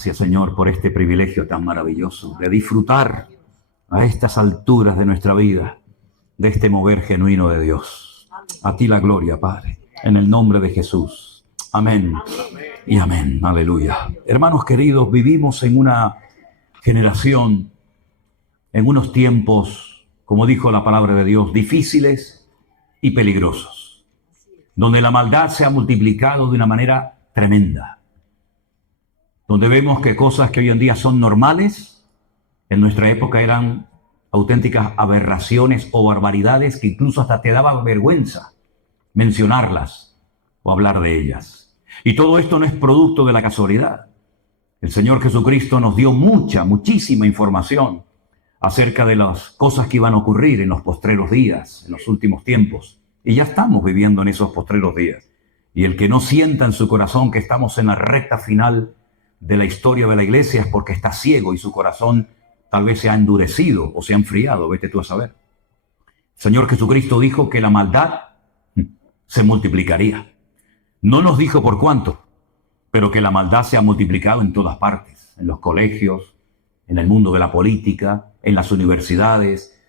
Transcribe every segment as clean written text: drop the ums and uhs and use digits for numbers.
Gracias, Señor, por este privilegio tan maravilloso de disfrutar a estas alturas de nuestra vida de este mover genuino de Dios. A ti la gloria, Padre, en el nombre de Jesús. Amén y amén. Aleluya. Hermanos queridos, vivimos en una generación, en unos tiempos, como dijo la palabra de Dios, difíciles y peligrosos, donde la maldad se ha multiplicado de una manera tremenda, donde vemos que cosas que hoy en día son normales, en nuestra época eran auténticas aberraciones o barbaridades que incluso hasta te daba vergüenza mencionarlas o hablar de ellas. Y todo esto no es producto de la casualidad. El Señor Jesucristo nos dio muchísima información acerca de las cosas que iban a ocurrir en los postreros días, en los últimos tiempos. Y ya estamos viviendo en esos postreros días. Y el que no sienta en su corazón que estamos en la recta final de la historia de la iglesia es porque está ciego y su corazón tal vez se ha endurecido o se ha enfriado, vete tú a saber. El Señor Jesucristo dijo que la maldad se multiplicaría. No nos dijo por cuánto, pero que la maldad se ha multiplicado en todas partes, en los colegios, en el mundo de la política, en las universidades,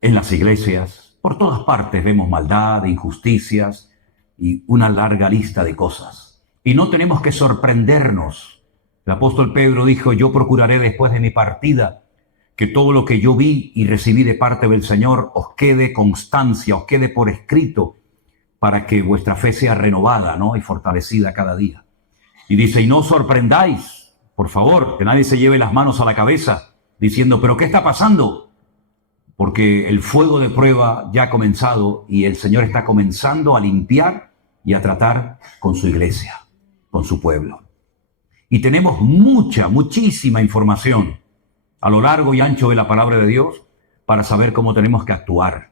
en las iglesias. Por todas partes vemos maldad, injusticias y una larga lista de cosas. Y no tenemos que sorprendernos. El apóstol Pedro dijo, yo procuraré después de mi partida que todo lo que yo vi y recibí de parte del Señor os quede constancia, os quede por escrito, para que vuestra fe sea renovada, ¿no?, y fortalecida cada día. Y dice, y no os sorprendáis, por favor, que nadie se lleve las manos a la cabeza diciendo, ¿pero qué está pasando? Porque el fuego de prueba ya ha comenzado y el Señor está comenzando a limpiar y a tratar con su iglesia, con su pueblo. Y tenemos muchísima información a lo largo y ancho de la palabra de Dios para saber cómo tenemos que actuar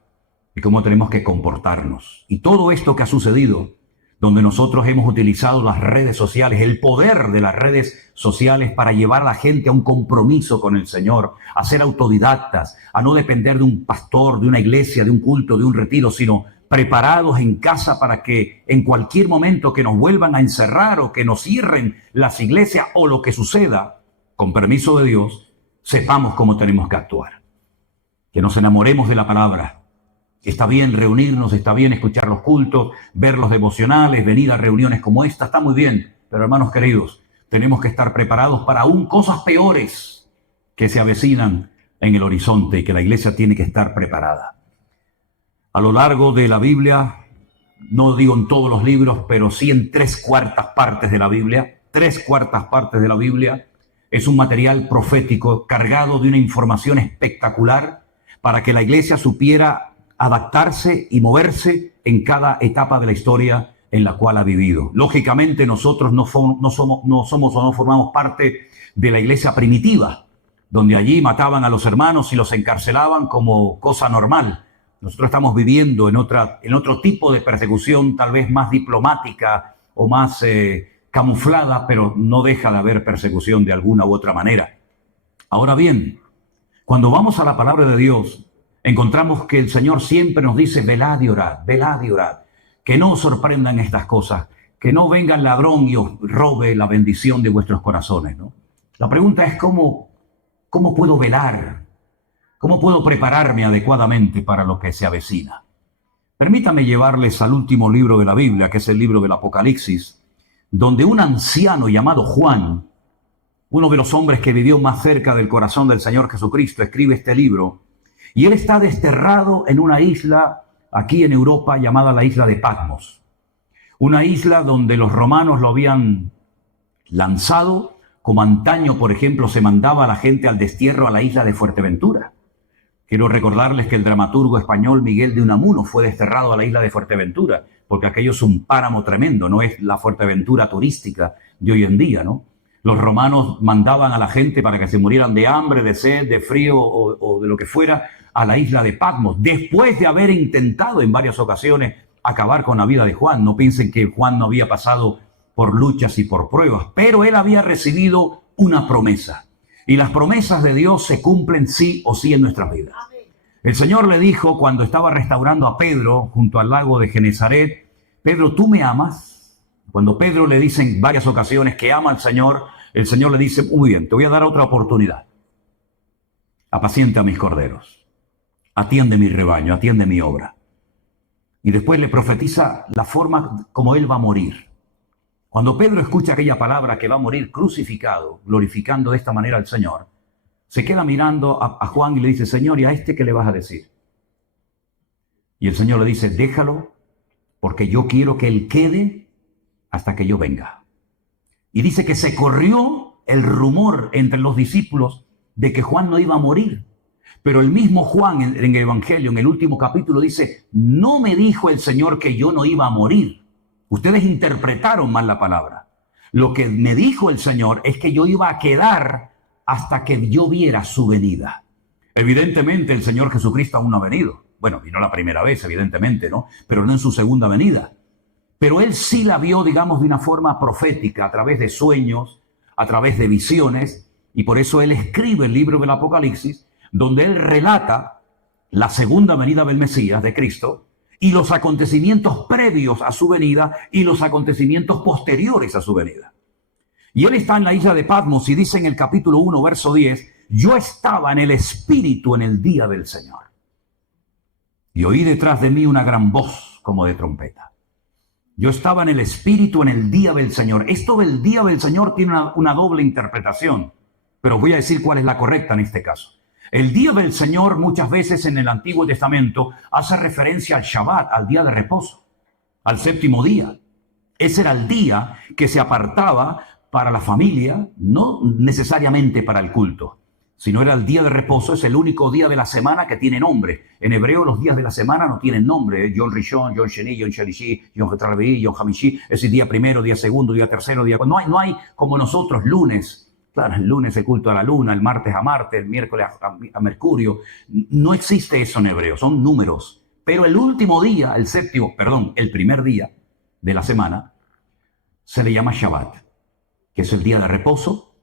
y cómo tenemos que comportarnos. Y todo esto que ha sucedido, donde nosotros hemos utilizado las redes sociales, el poder de las redes sociales para llevar a la gente a un compromiso con el Señor, a ser autodidactas, a no depender de un pastor, de una iglesia, de un culto, de un retiro, sino preparados en casa para que en cualquier momento que nos vuelvan a encerrar o que nos cierren las iglesias o lo que suceda, con permiso de Dios, sepamos cómo tenemos que actuar. Que nos enamoremos de la palabra. Está bien reunirnos, está bien escuchar los cultos, ver los devocionales, venir a reuniones como esta, está muy bien. Pero hermanos queridos, tenemos que estar preparados para aún cosas peores que se avecinan en el horizonte y que la iglesia tiene que estar preparada. A lo largo de la Biblia, no digo en todos los libros, pero sí en 3/4 partes de la Biblia, 3/4 partes de la Biblia, es un material profético cargado de una información espectacular para que la iglesia supiera adaptarse y moverse en cada etapa de la historia en la cual ha vivido. Lógicamente nosotros no somos o no formamos parte de la iglesia primitiva, donde allí mataban a los hermanos y los encarcelaban como cosa normal. Nosotros estamos viviendo en otro tipo de persecución, tal vez más diplomática o más camuflada, pero no deja de haber persecución de alguna u otra manera. Ahora bien, cuando vamos a la palabra de Dios, encontramos que el Señor siempre nos dice, velad y orad, que no os sorprendan estas cosas, que no venga el ladrón y os robe la bendición de vuestros corazones, ¿no? La pregunta es, ¿cómo puedo velar? ¿Cómo puedo prepararme adecuadamente para lo que se avecina? Permítame llevarles al último libro de la Biblia, que es el libro del Apocalipsis, donde un anciano llamado Juan, uno de los hombres que vivió más cerca del corazón del Señor Jesucristo, escribe este libro, y él está desterrado en una isla aquí en Europa llamada la isla de Patmos. Una isla donde los romanos lo habían lanzado, como antaño, por ejemplo, se mandaba a la gente al destierro a la isla de Fuerteventura. Quiero recordarles que el dramaturgo español Miguel de Unamuno fue desterrado a la isla de Fuerteventura, porque aquello es un páramo tremendo, no es la Fuerteventura turística de hoy en día, ¿no? Los romanos mandaban a la gente para que se murieran de hambre, de sed, de frío o de lo que fuera a la isla de Patmos, después de haber intentado en varias ocasiones acabar con la vida de Juan. No piensen que Juan no había pasado por luchas y por pruebas, pero él había recibido una promesa. Y las promesas de Dios se cumplen sí o sí en nuestras vidas. El Señor le dijo cuando estaba restaurando a Pedro junto al lago de Genesaret, Pedro, ¿tú me amas? Cuando Pedro le dice en varias ocasiones que ama al Señor, el Señor le dice, muy bien, te voy a dar otra oportunidad. Apacienta a mis corderos, atiende mi rebaño, atiende mi obra. Y después le profetiza la forma como él va a morir. Cuando Pedro escucha aquella palabra que va a morir crucificado, glorificando de esta manera al Señor, se queda mirando a Juan y le dice, Señor, ¿y a este qué le vas a decir? Y el Señor le dice, déjalo, porque yo quiero que él quede hasta que yo venga. Y dice que se corrió el rumor entre los discípulos de que Juan no iba a morir. Pero el mismo Juan en el Evangelio, en el último capítulo, dice, no me dijo el Señor que yo no iba a morir. Ustedes interpretaron mal la palabra. Lo que me dijo el Señor es que yo iba a quedar hasta que yo viera su venida. Evidentemente el Señor Jesucristo aún no ha venido. Bueno, vino la primera vez, evidentemente, ¿no? Pero no en su segunda venida. Pero él sí la vio, digamos, de una forma profética, a través de sueños, a través de visiones, y por eso él escribe el libro del Apocalipsis, donde él relata la segunda venida del Mesías, de Cristo, y los acontecimientos previos a su venida y los acontecimientos posteriores a su venida. Y él está en la isla de Patmos y dice en el capítulo 1, verso 10, yo estaba en el Espíritu en el día del Señor. Y oí detrás de mí una gran voz como de trompeta. Yo estaba en el Espíritu en el día del Señor. Esto del día del Señor tiene una doble interpretación, pero voy a decir cuál es la correcta en este caso. El día del Señor muchas veces en el Antiguo Testamento hace referencia al Shabbat, al día de reposo, al séptimo día. Ese era el día que se apartaba para la familia, no necesariamente para el culto, sino era el día de reposo. Es el único día de la semana que tiene nombre. En hebreo los días de la semana no tienen nombre. Yom Rishon, Yom Sheni, Yom Shalishi, Yom Revi, Yom Hamishi. Es el día primero, día segundo, día tercero, día... No hay como nosotros lunes. Claro, el lunes el culto a la luna, el martes a Marte, el miércoles a Mercurio. No existe eso en hebreo, son números. Pero el último día, el primer día de la semana, se le llama Shabbat, que es el día de reposo,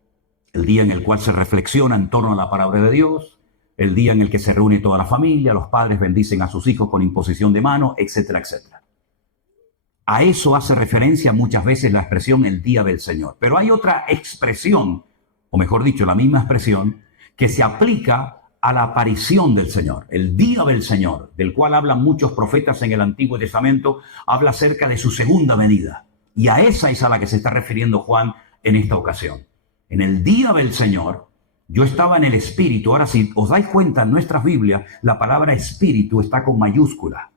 el día en el cual se reflexiona en torno a la palabra de Dios, el día en el que se reúne toda la familia, los padres bendicen a sus hijos con imposición de mano, etcétera, etcétera. A eso hace referencia muchas veces la expresión el día del Señor. Pero hay otra expresión, o mejor dicho, la misma expresión, que se aplica a la aparición del Señor. El día del Señor, del cual hablan muchos profetas en el Antiguo Testamento, habla acerca de su segunda venida. Y a esa es a la que se está refiriendo Juan en esta ocasión. En el día del Señor, yo estaba en el Espíritu. Ahora, si os dais cuenta, en nuestras Biblias, la palabra Espíritu está con mayúscula.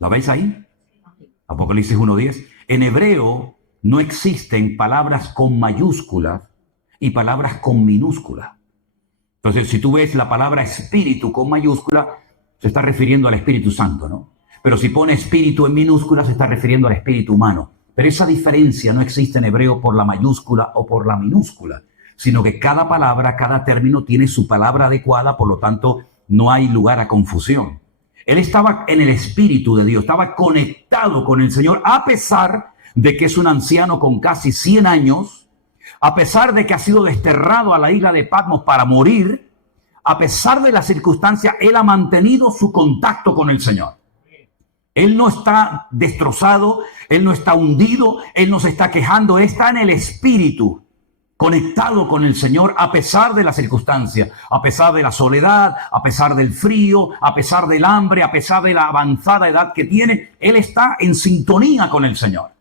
¿La veis ahí? Apocalipsis 1:10. En hebreo no existen palabras con mayúsculas y palabras con minúscula. Entonces, si tú ves la palabra espíritu con mayúscula, se está refiriendo al Espíritu Santo, ¿no? Pero si pone espíritu en minúscula, se está refiriendo al espíritu humano. Pero esa diferencia no existe en hebreo por la mayúscula o por la minúscula, sino que cada palabra, cada término tiene su palabra adecuada, por lo tanto, no hay lugar a confusión. Él estaba en el Espíritu de Dios, estaba conectado con el Señor, a pesar de que es un anciano con casi 100 años, a pesar de que ha sido desterrado a la isla de Patmos para morir, a pesar de las circunstancias, él ha mantenido su contacto con el Señor. Él no está destrozado, él no está hundido, él no se está quejando, él está en el Espíritu, conectado con el Señor a pesar de las circunstancias, a pesar de la soledad, a pesar del frío, a pesar del hambre, a pesar de la avanzada edad que tiene, él está en sintonía con el Señor.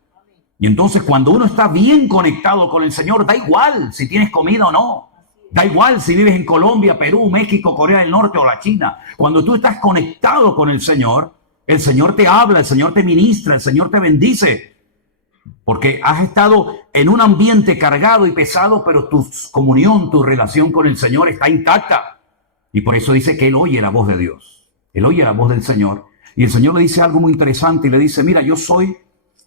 Y entonces cuando uno está bien conectado con el Señor, da igual si tienes comida o no. Da igual si vives en Colombia, Perú, México, Corea del Norte o la China. Cuando tú estás conectado con el Señor te habla, el Señor te ministra, el Señor te bendice. Porque has estado en un ambiente cargado y pesado, pero tu comunión, tu relación con el Señor está intacta. Y por eso dice que él oye la voz de Dios. Él oye la voz del Señor. Y el Señor le dice algo muy interesante y le dice, mira, yo soy...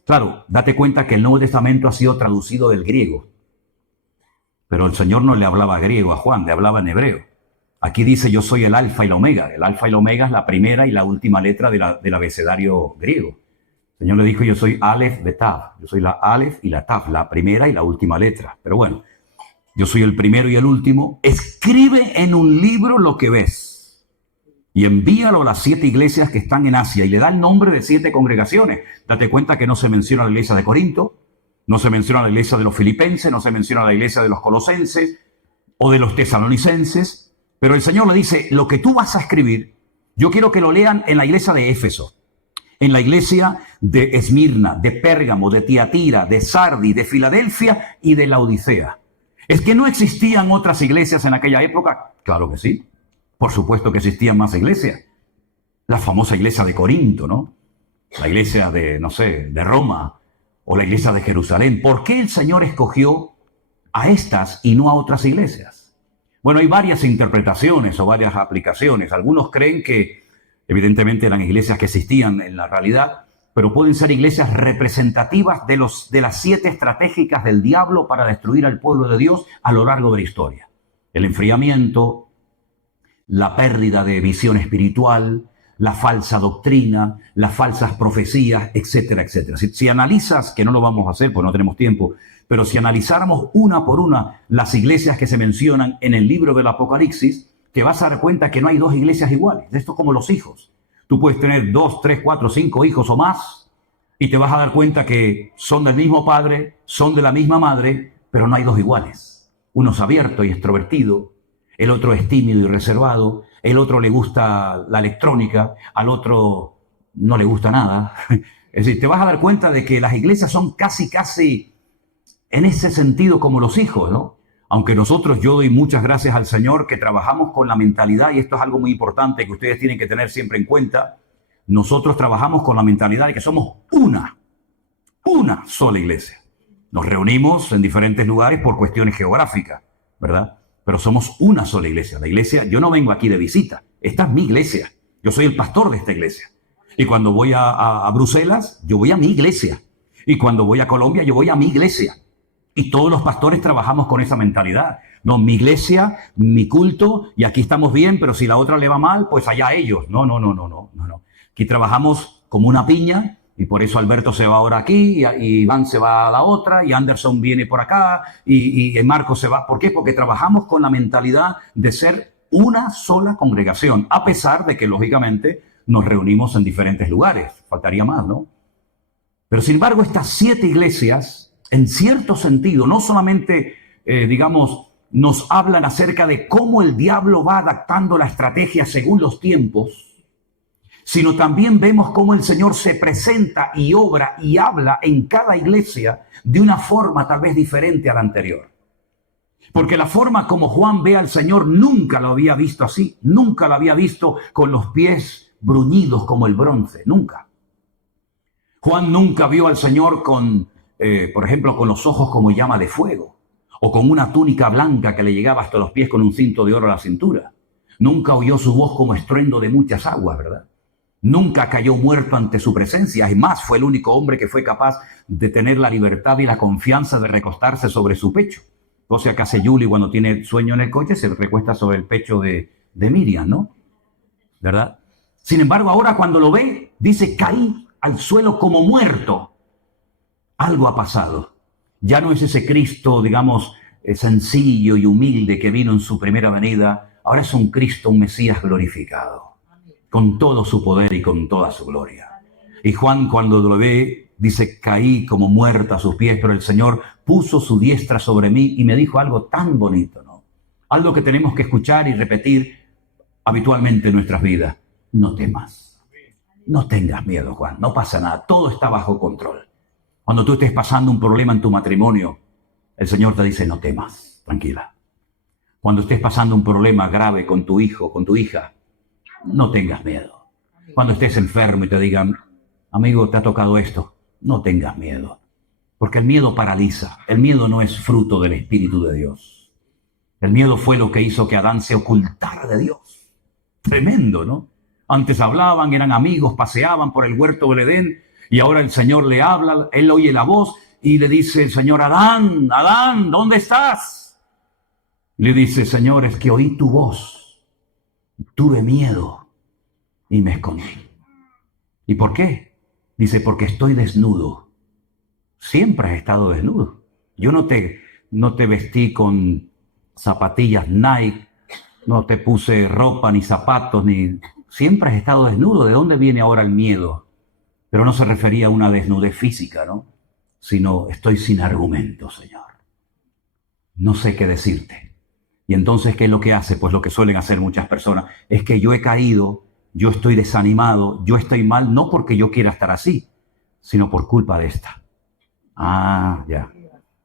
Claro, date cuenta que el Nuevo Testamento ha sido traducido del griego. Pero el Señor no le hablaba griego a Juan, le hablaba en hebreo. Aquí dice, yo soy el alfa y la omega. El alfa y la omega es la primera y la última letra del abecedario griego. El Señor le dijo, yo soy Aleph Betav. Yo soy la Aleph y la Tav, la primera y la última letra. Pero bueno, yo soy el primero y el último. Escribe en un libro lo que ves y envíalo a las 7 iglesias que están en Asia. Y le da el nombre de 7 congregaciones. Date cuenta que no se menciona la iglesia de Corinto, No se menciona la iglesia de los filipenses, no se menciona la iglesia de los colosenses o de los tesalonicenses, pero el Señor le dice, lo que tú vas a escribir, yo quiero que lo lean en la iglesia de Éfeso, en la iglesia de Esmirna, de Pérgamo, de Tiatira, de Sardi, de Filadelfia y de Laodicea. ¿Es que no existían otras iglesias en aquella época? Claro que sí. Por supuesto que existían más iglesias. La famosa iglesia de Corinto, ¿no? La iglesia de, no sé, de Roma o la iglesia de Jerusalén. ¿Por qué el Señor escogió a estas y no a otras iglesias? Bueno, hay varias interpretaciones o varias aplicaciones. Algunos creen que evidentemente eran iglesias que existían en la realidad, pero pueden ser iglesias representativas de las 7 estratégicas del diablo para destruir al pueblo de Dios a lo largo de la historia. El enfriamiento, la pérdida de visión espiritual, la falsa doctrina, las falsas profecías, etcétera, etcétera. Si analizas, que no lo vamos a hacer porque no tenemos tiempo, pero si analizáramos una por una las iglesias que se mencionan en el libro del Apocalipsis, te vas a dar cuenta que no hay 2 iglesias iguales. Esto es como los hijos. Tú puedes tener 2, 3, 4, 5 hijos o más y te vas a dar cuenta que son del mismo padre, son de la misma madre, pero no hay 2 iguales. Uno es abierto y extrovertido, el otro es tímido y reservado, el otro le gusta la electrónica, al otro no le gusta nada. Es decir, te vas a dar cuenta de que las iglesias son casi en ese sentido como los hijos, ¿no? Aunque nosotros, yo doy muchas gracias al Señor que trabajamos con la mentalidad, y esto es algo muy importante que ustedes tienen que tener siempre en cuenta, nosotros trabajamos con la mentalidad de que somos una sola iglesia. Nos reunimos en diferentes lugares por cuestiones geográficas, ¿verdad? Pero somos una sola iglesia. La iglesia, yo no vengo aquí de visita, esta es mi iglesia. Yo soy el pastor de esta iglesia. Y cuando voy a Bruselas, yo voy a mi iglesia. Y cuando voy a Colombia, yo voy a mi iglesia. Y todos los pastores trabajamos con esa mentalidad. No, mi iglesia, mi culto, y aquí estamos bien, pero si la otra le va mal, pues allá ellos. No. Aquí trabajamos como una piña, y por eso Alberto se va ahora aquí, y Iván se va a la otra, y Anderson viene por acá, y Marco se va. ¿Por qué? Porque trabajamos con la mentalidad de ser una sola congregación, a pesar de que, lógicamente, nos reunimos en diferentes lugares. Faltaría más, ¿no? Pero, sin embargo, estas 7 iglesias, en cierto sentido, no solamente, nos hablan acerca de cómo el diablo va adaptando la estrategia según los tiempos, sino también vemos cómo el Señor se presenta y obra y habla en cada iglesia de una forma tal vez diferente a la anterior. Porque la forma como Juan ve al Señor nunca lo había visto así, nunca lo había visto con los pies bruñidos como el bronce, nunca. Juan nunca vio al Señor por ejemplo, con los ojos como llama de fuego, o con una túnica blanca que le llegaba hasta los pies con un cinto de oro a la cintura. Nunca oyó su voz como estruendo de muchas aguas, ¿verdad? Nunca cayó muerto ante su presencia. Es más, fue el único hombre que fue capaz de tener la libertad y la confianza de recostarse sobre su pecho. Cosa que hace Julie cuando tiene sueño en el coche, se recuesta sobre el pecho de Miriam, ¿no? ¿Verdad? Sin embargo, ahora cuando lo ve, dice, caí al suelo como muerto. Algo ha pasado. Ya no es ese Cristo, sencillo y humilde que vino en su primera venida. Ahora es un Cristo, un Mesías glorificado, con todo su poder y con toda su gloria. Y Juan, cuando lo ve, dice, caí como muerto a sus pies, pero el Señor puso su diestra sobre mí y me dijo algo tan bonito, ¿no? Algo que tenemos que escuchar y repetir habitualmente en nuestras vidas. No temas. No tengas miedo, Juan. No pasa nada. Todo está bajo control. Cuando tú estés pasando un problema en tu matrimonio, el Señor te dice, no temas, tranquila. Cuando estés pasando un problema grave con tu hijo, con tu hija, no tengas miedo. Cuando estés enfermo y te digan, amigo, te ha tocado esto, no tengas miedo. Porque el miedo paraliza. El miedo no es fruto del Espíritu de Dios. El miedo fue lo que hizo que Adán se ocultara de Dios. Tremendo, ¿no? Antes hablaban, eran amigos, paseaban por el huerto del Edén, y ahora el Señor le habla, él oye la voz y le dice el Señor, Adán, Adán, ¿dónde estás? Le dice, Señor, es que oí tu voz, tuve miedo y me escondí. ¿Y por qué? Dice, porque estoy desnudo. Siempre has estado desnudo. Yo no te vestí con zapatillas Nike, no te puse ropa ni zapatos, siempre has estado desnudo. ¿De dónde viene ahora el miedo? Pero no se refería a una desnudez física, ¿no? sino estoy sin argumento, Señor. No sé qué decirte. Y entonces, ¿qué es lo que hace? Pues lo que suelen hacer muchas personas, es que yo he caído, yo estoy desanimado, yo estoy mal, no porque yo quiera estar así, sino por culpa de esta. Ah, ya.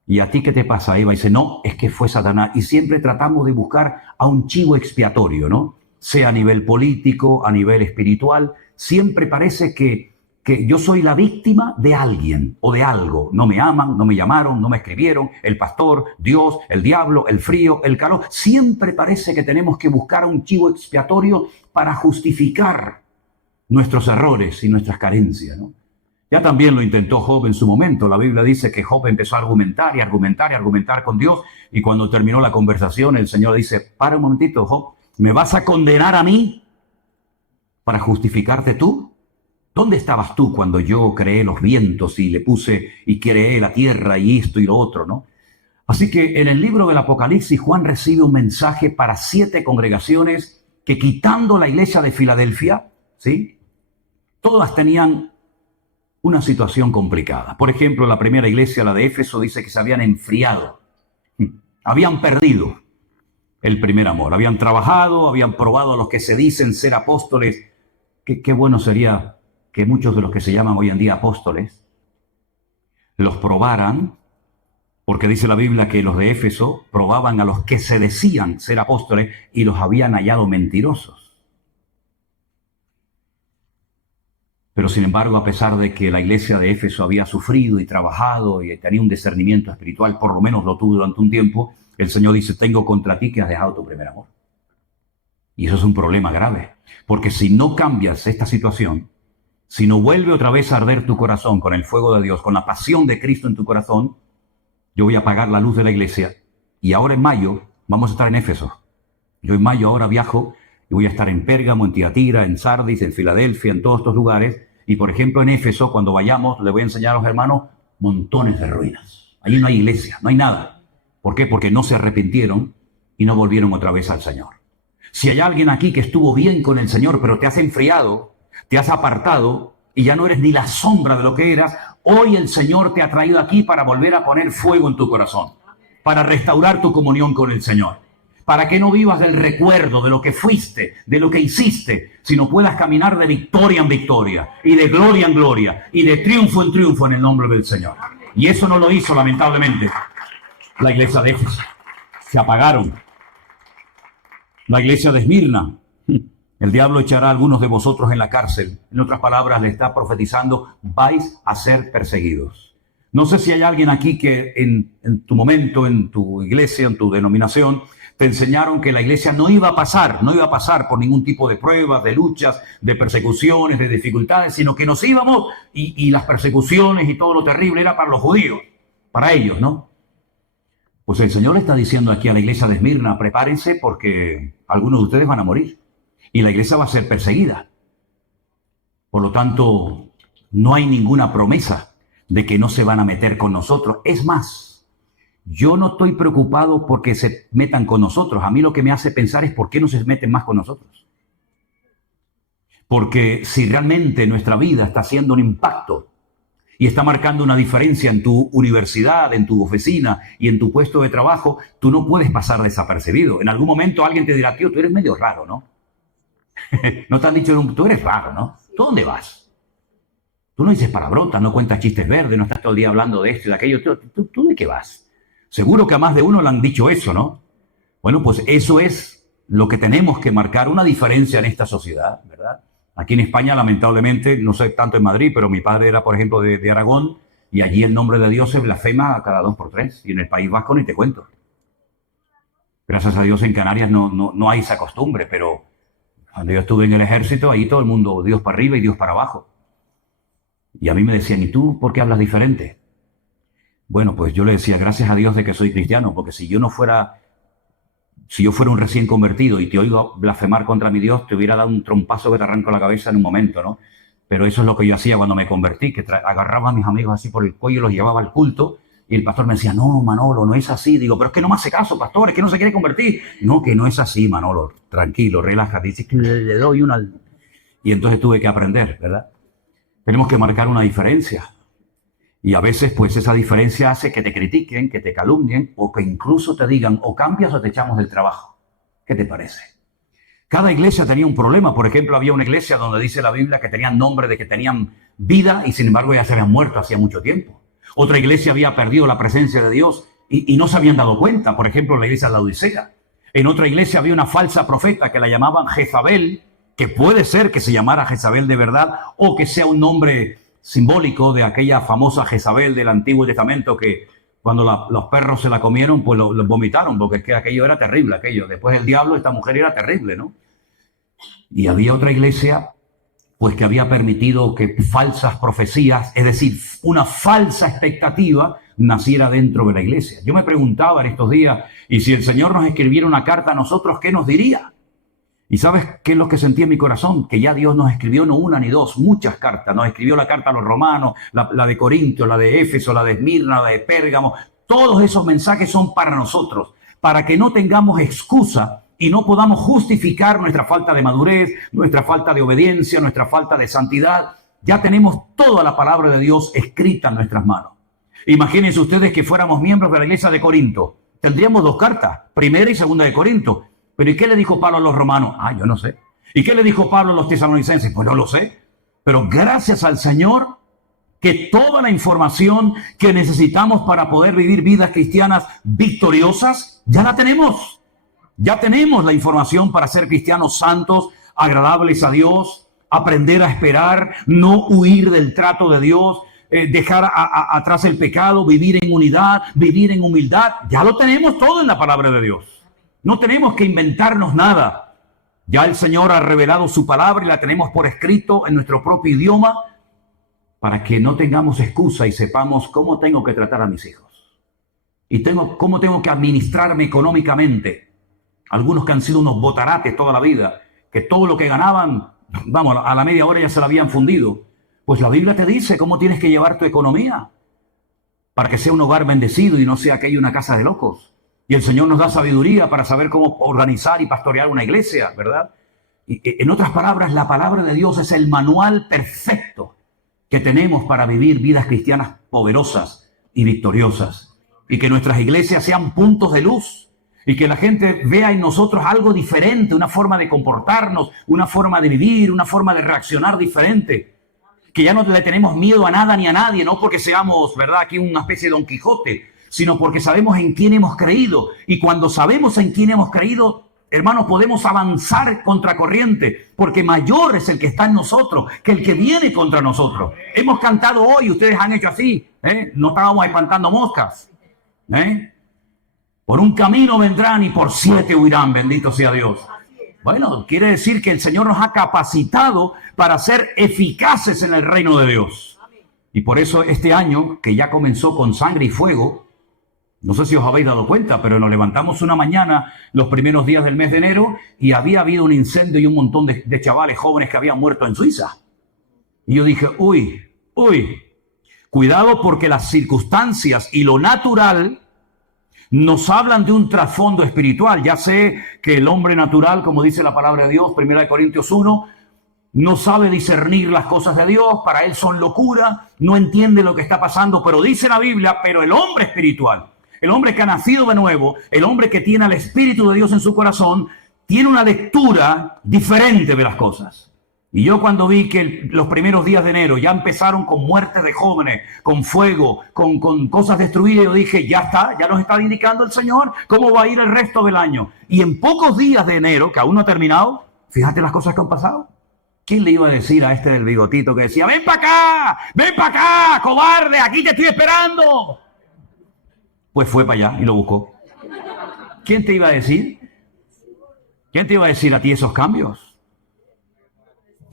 ¿Y a ti qué te pasa, Eva? Y dice, no, es que fue Satanás. Y siempre tratamos de buscar a un chivo expiatorio, ¿no? Sea a nivel político, a nivel espiritual. Siempre parece que yo soy la víctima de alguien o de algo. No me aman, no me llamaron, no me escribieron, el pastor, Dios, el diablo, el frío, el calor. Siempre parece que tenemos que buscar a un chivo expiatorio para justificar nuestros errores y nuestras carencias, ¿no? Ya también lo intentó Job en su momento. La Biblia dice que Job empezó a argumentar y argumentar y argumentar con Dios. Y cuando terminó la conversación, el Señor dice, para un momentito, Job, ¿me vas a condenar a mí para justificarte tú? ¿Dónde estabas tú cuando yo creé los vientos y le puse y creé la tierra y esto y lo otro, ¿no? Así que en el libro del Apocalipsis, Juan recibe un mensaje para 7 congregaciones que, quitando la iglesia de Filadelfia, ¿sí?, todas tenían una situación complicada. Por ejemplo, la primera iglesia, la de Éfeso, dice que se habían enfriado. Habían perdido el primer amor. Habían trabajado, habían probado a los que se dicen ser apóstoles. Qué bueno sería que muchos de los que se llaman hoy en día apóstoles los probaran, porque dice la Biblia que los de Éfeso probaban a los que se decían ser apóstoles y los habían hallado mentirosos. Pero sin embargo, a pesar de que la iglesia de Éfeso había sufrido y trabajado y tenía un discernimiento espiritual, por lo menos lo tuvo durante un tiempo, el Señor dice, tengo contra ti que has dejado tu primer amor. Y eso es un problema grave, porque si no cambias esta situación, si no vuelve otra vez a arder tu corazón con el fuego de Dios, con la pasión de Cristo en tu corazón, yo voy a apagar la luz de la iglesia. Y ahora en mayo vamos a estar en Éfeso. Yo en mayo ahora viajo y voy a estar en Pérgamo, en Tiatira, en Sardis, en Filadelfia, en todos estos lugares. Y por ejemplo en Éfeso, cuando vayamos, le voy a enseñar a los hermanos montones de ruinas. Allí no hay iglesia, no hay nada. ¿Por qué? Porque no se arrepintieron y no volvieron otra vez al Señor. Si hay alguien aquí que estuvo bien con el Señor, pero te has enfriado, te has apartado y ya no eres ni la sombra de lo que eras, hoy el Señor te ha traído aquí para volver a poner fuego en tu corazón, para restaurar tu comunión con el Señor, para que no vivas del recuerdo de lo que fuiste, de lo que hiciste, sino puedas caminar de victoria en victoria y de gloria en gloria y de triunfo en triunfo en el nombre del Señor. Y eso no lo hizo, lamentablemente, la iglesia de Éfeso. Se apagaron. La iglesia de Esmirna, el diablo echará a algunos de vosotros en la cárcel. En otras palabras, le está profetizando, vais a ser perseguidos. No sé si hay alguien aquí que en tu momento, en tu iglesia, en tu denominación, te enseñaron que la iglesia no iba a pasar por ningún tipo de pruebas, de luchas, de persecuciones, de dificultades, sino que nos íbamos y las persecuciones y todo lo terrible era para los judíos, para ellos, ¿no? Pues el Señor le está diciendo aquí a la iglesia de Esmirna, prepárense porque algunos de ustedes van a morir y la iglesia va a ser perseguida. Por lo tanto, no hay ninguna promesa de que no se van a meter con nosotros. Es más, yo no estoy preocupado porque se metan con nosotros. A mí lo que me hace pensar es por qué no se meten más con nosotros. Porque si realmente nuestra vida está haciendo un impacto y está marcando una diferencia en tu universidad, en tu oficina y en tu puesto de trabajo, tú no puedes pasar desapercibido. En algún momento alguien te dirá, tío, tú eres medio raro, ¿no? No te han dicho, tú eres raro, ¿no? ¿Tú dónde vas? Tú no dices palabrotas, no cuentas chistes verdes, no estás todo el día hablando de esto y de aquello. ¿Tú de qué vas? Seguro que a más de uno le han dicho eso, ¿no? Bueno, pues eso es lo que tenemos que marcar una diferencia en esta sociedad, ¿verdad? Aquí en España, lamentablemente, no sé tanto en Madrid, pero mi padre era, por ejemplo, de Aragón, y allí el nombre de Dios se blasfema a cada 2 por 3, y en el País Vasco ni te cuento. Gracias a Dios en Canarias no hay esa costumbre, pero cuando yo estuve en el ejército, ahí todo el mundo, Dios para arriba y Dios para abajo. Y a mí me decían, ¿y tú por qué hablas diferente? Bueno, pues yo le decía, gracias a Dios de que soy cristiano, porque si yo fuera un recién convertido y te oigo blasfemar contra mi Dios, te hubiera dado un trompazo que te arranco la cabeza en un momento, ¿no? Pero eso es lo que yo hacía cuando me convertí, que agarraba a mis amigos así por el cuello y los llevaba al culto, y el pastor me decía, no, Manolo, no es así. Digo, pero es que no me hace caso, pastor, es que no se quiere convertir. No, que no es así, Manolo, tranquilo, relájate. Dice que le doy una... Y entonces tuve que aprender, ¿verdad? Tenemos que marcar una diferencia. Y a veces, pues, esa diferencia hace que te critiquen, que te calumnien, o que incluso te digan, o cambias o te echamos del trabajo. ¿Qué te parece? Cada iglesia tenía un problema. Por ejemplo, había una iglesia donde dice la Biblia que tenían nombre de que tenían vida y sin embargo ya se habían muerto hacía mucho tiempo. Otra iglesia había perdido la presencia de Dios y no se habían dado cuenta. Por ejemplo, la iglesia de la Odisea. En otra iglesia había una falsa profeta que la llamaban Jezabel, que puede ser que se llamara Jezabel de verdad o que sea un nombre simbólico de aquella famosa Jezabel del Antiguo Testamento que cuando los perros se la comieron, pues lo vomitaron, porque es que aquello era terrible, aquello. Después del diablo, esta mujer era terrible, ¿no? Y había otra iglesia, pues que había permitido que falsas profecías, es decir, una falsa expectativa, naciera dentro de la iglesia. Yo me preguntaba en estos días, y si el Señor nos escribiera una carta a nosotros, ¿qué nos diría? ¿Y sabes qué es lo que sentí en mi corazón? Que ya Dios nos escribió no una ni dos, muchas cartas. Nos escribió la carta a los romanos, la de Corintios, la de Éfeso, la de Esmirna, la de Pérgamo. Todos esos mensajes son para nosotros, para que no tengamos excusa y no podamos justificar nuestra falta de madurez, nuestra falta de obediencia, nuestra falta de santidad. Ya tenemos toda la palabra de Dios escrita en nuestras manos. Imagínense ustedes que fuéramos miembros de la iglesia de Corinto. Tendríamos dos cartas, primera y segunda de Corinto. Pero ¿y qué le dijo Pablo a los romanos? Yo no sé. ¿Y qué le dijo Pablo a los tesalonicenses? Pues no lo sé. Pero gracias al Señor que toda la información que necesitamos para poder vivir vidas cristianas victoriosas, ya la tenemos. Ya tenemos la información para ser cristianos santos, agradables a Dios, aprender a esperar, no huir del trato de Dios, dejar atrás el pecado, vivir en unidad, vivir en humildad. Ya lo tenemos todo en la palabra de Dios. No tenemos que inventarnos nada. Ya el Señor ha revelado su palabra y la tenemos por escrito en nuestro propio idioma para que no tengamos excusa y sepamos cómo tengo que tratar a mis hijos. Y cómo tengo que administrarme económicamente. Algunos que han sido unos botarates toda la vida, que todo lo que ganaban, vamos, a la media hora ya se lo habían fundido. Pues la Biblia te dice cómo tienes que llevar tu economía para que sea un hogar bendecido y no sea aquello una casa de locos. Y el Señor nos da sabiduría para saber cómo organizar y pastorear una iglesia, ¿verdad? Y, en otras palabras, la palabra de Dios es el manual perfecto que tenemos para vivir vidas cristianas poderosas y victoriosas. Y que nuestras iglesias sean puntos de luz. Y que la gente vea en nosotros algo diferente, una forma de comportarnos, una forma de vivir, una forma de reaccionar diferente. Que ya no le tenemos miedo a nada ni a nadie, no porque seamos, ¿verdad?, aquí una especie de Don Quijote, sino porque sabemos en quién hemos creído. Y cuando sabemos en quién hemos creído, hermanos, podemos avanzar contracorriente, porque mayor es el que está en nosotros que el que viene contra nosotros. Hemos cantado hoy, ustedes han hecho así, no estábamos espantando moscas. Por un camino vendrán y por 7 huirán, bendito sea Dios. Bueno, quiere decir que el Señor nos ha capacitado para ser eficaces en el reino de Dios. Y por eso este año, que ya comenzó con sangre y fuego, no sé si os habéis dado cuenta, pero nos levantamos una mañana los primeros días del mes de enero y había habido un incendio y un montón de chavales jóvenes que habían muerto en Suiza. Y yo dije, uy, cuidado, porque las circunstancias y lo natural nos hablan de un trasfondo espiritual. Ya sé que el hombre natural, como dice la palabra de Dios, 1 Corintios 1, no sabe discernir las cosas de Dios, para él son locura, no entiende lo que está pasando, pero dice la Biblia, pero el hombre espiritual, el hombre que ha nacido de nuevo, el hombre que tiene al Espíritu de Dios en su corazón, tiene una lectura diferente de las cosas. Y yo cuando vi que los primeros días de enero ya empezaron con muertes de jóvenes, con fuego, con cosas destruidas, yo dije, ya está, ya nos está indicando el Señor cómo va a ir el resto del año. Y en pocos días de enero, que aún no ha terminado, fíjate las cosas que han pasado. ¿Quién le iba a decir a este del bigotito que decía, ven para acá, cobarde, aquí te estoy esperando? Pues fue para allá y lo buscó. ¿Quién te iba a decir? ¿Quién te iba a decir a ti esos cambios?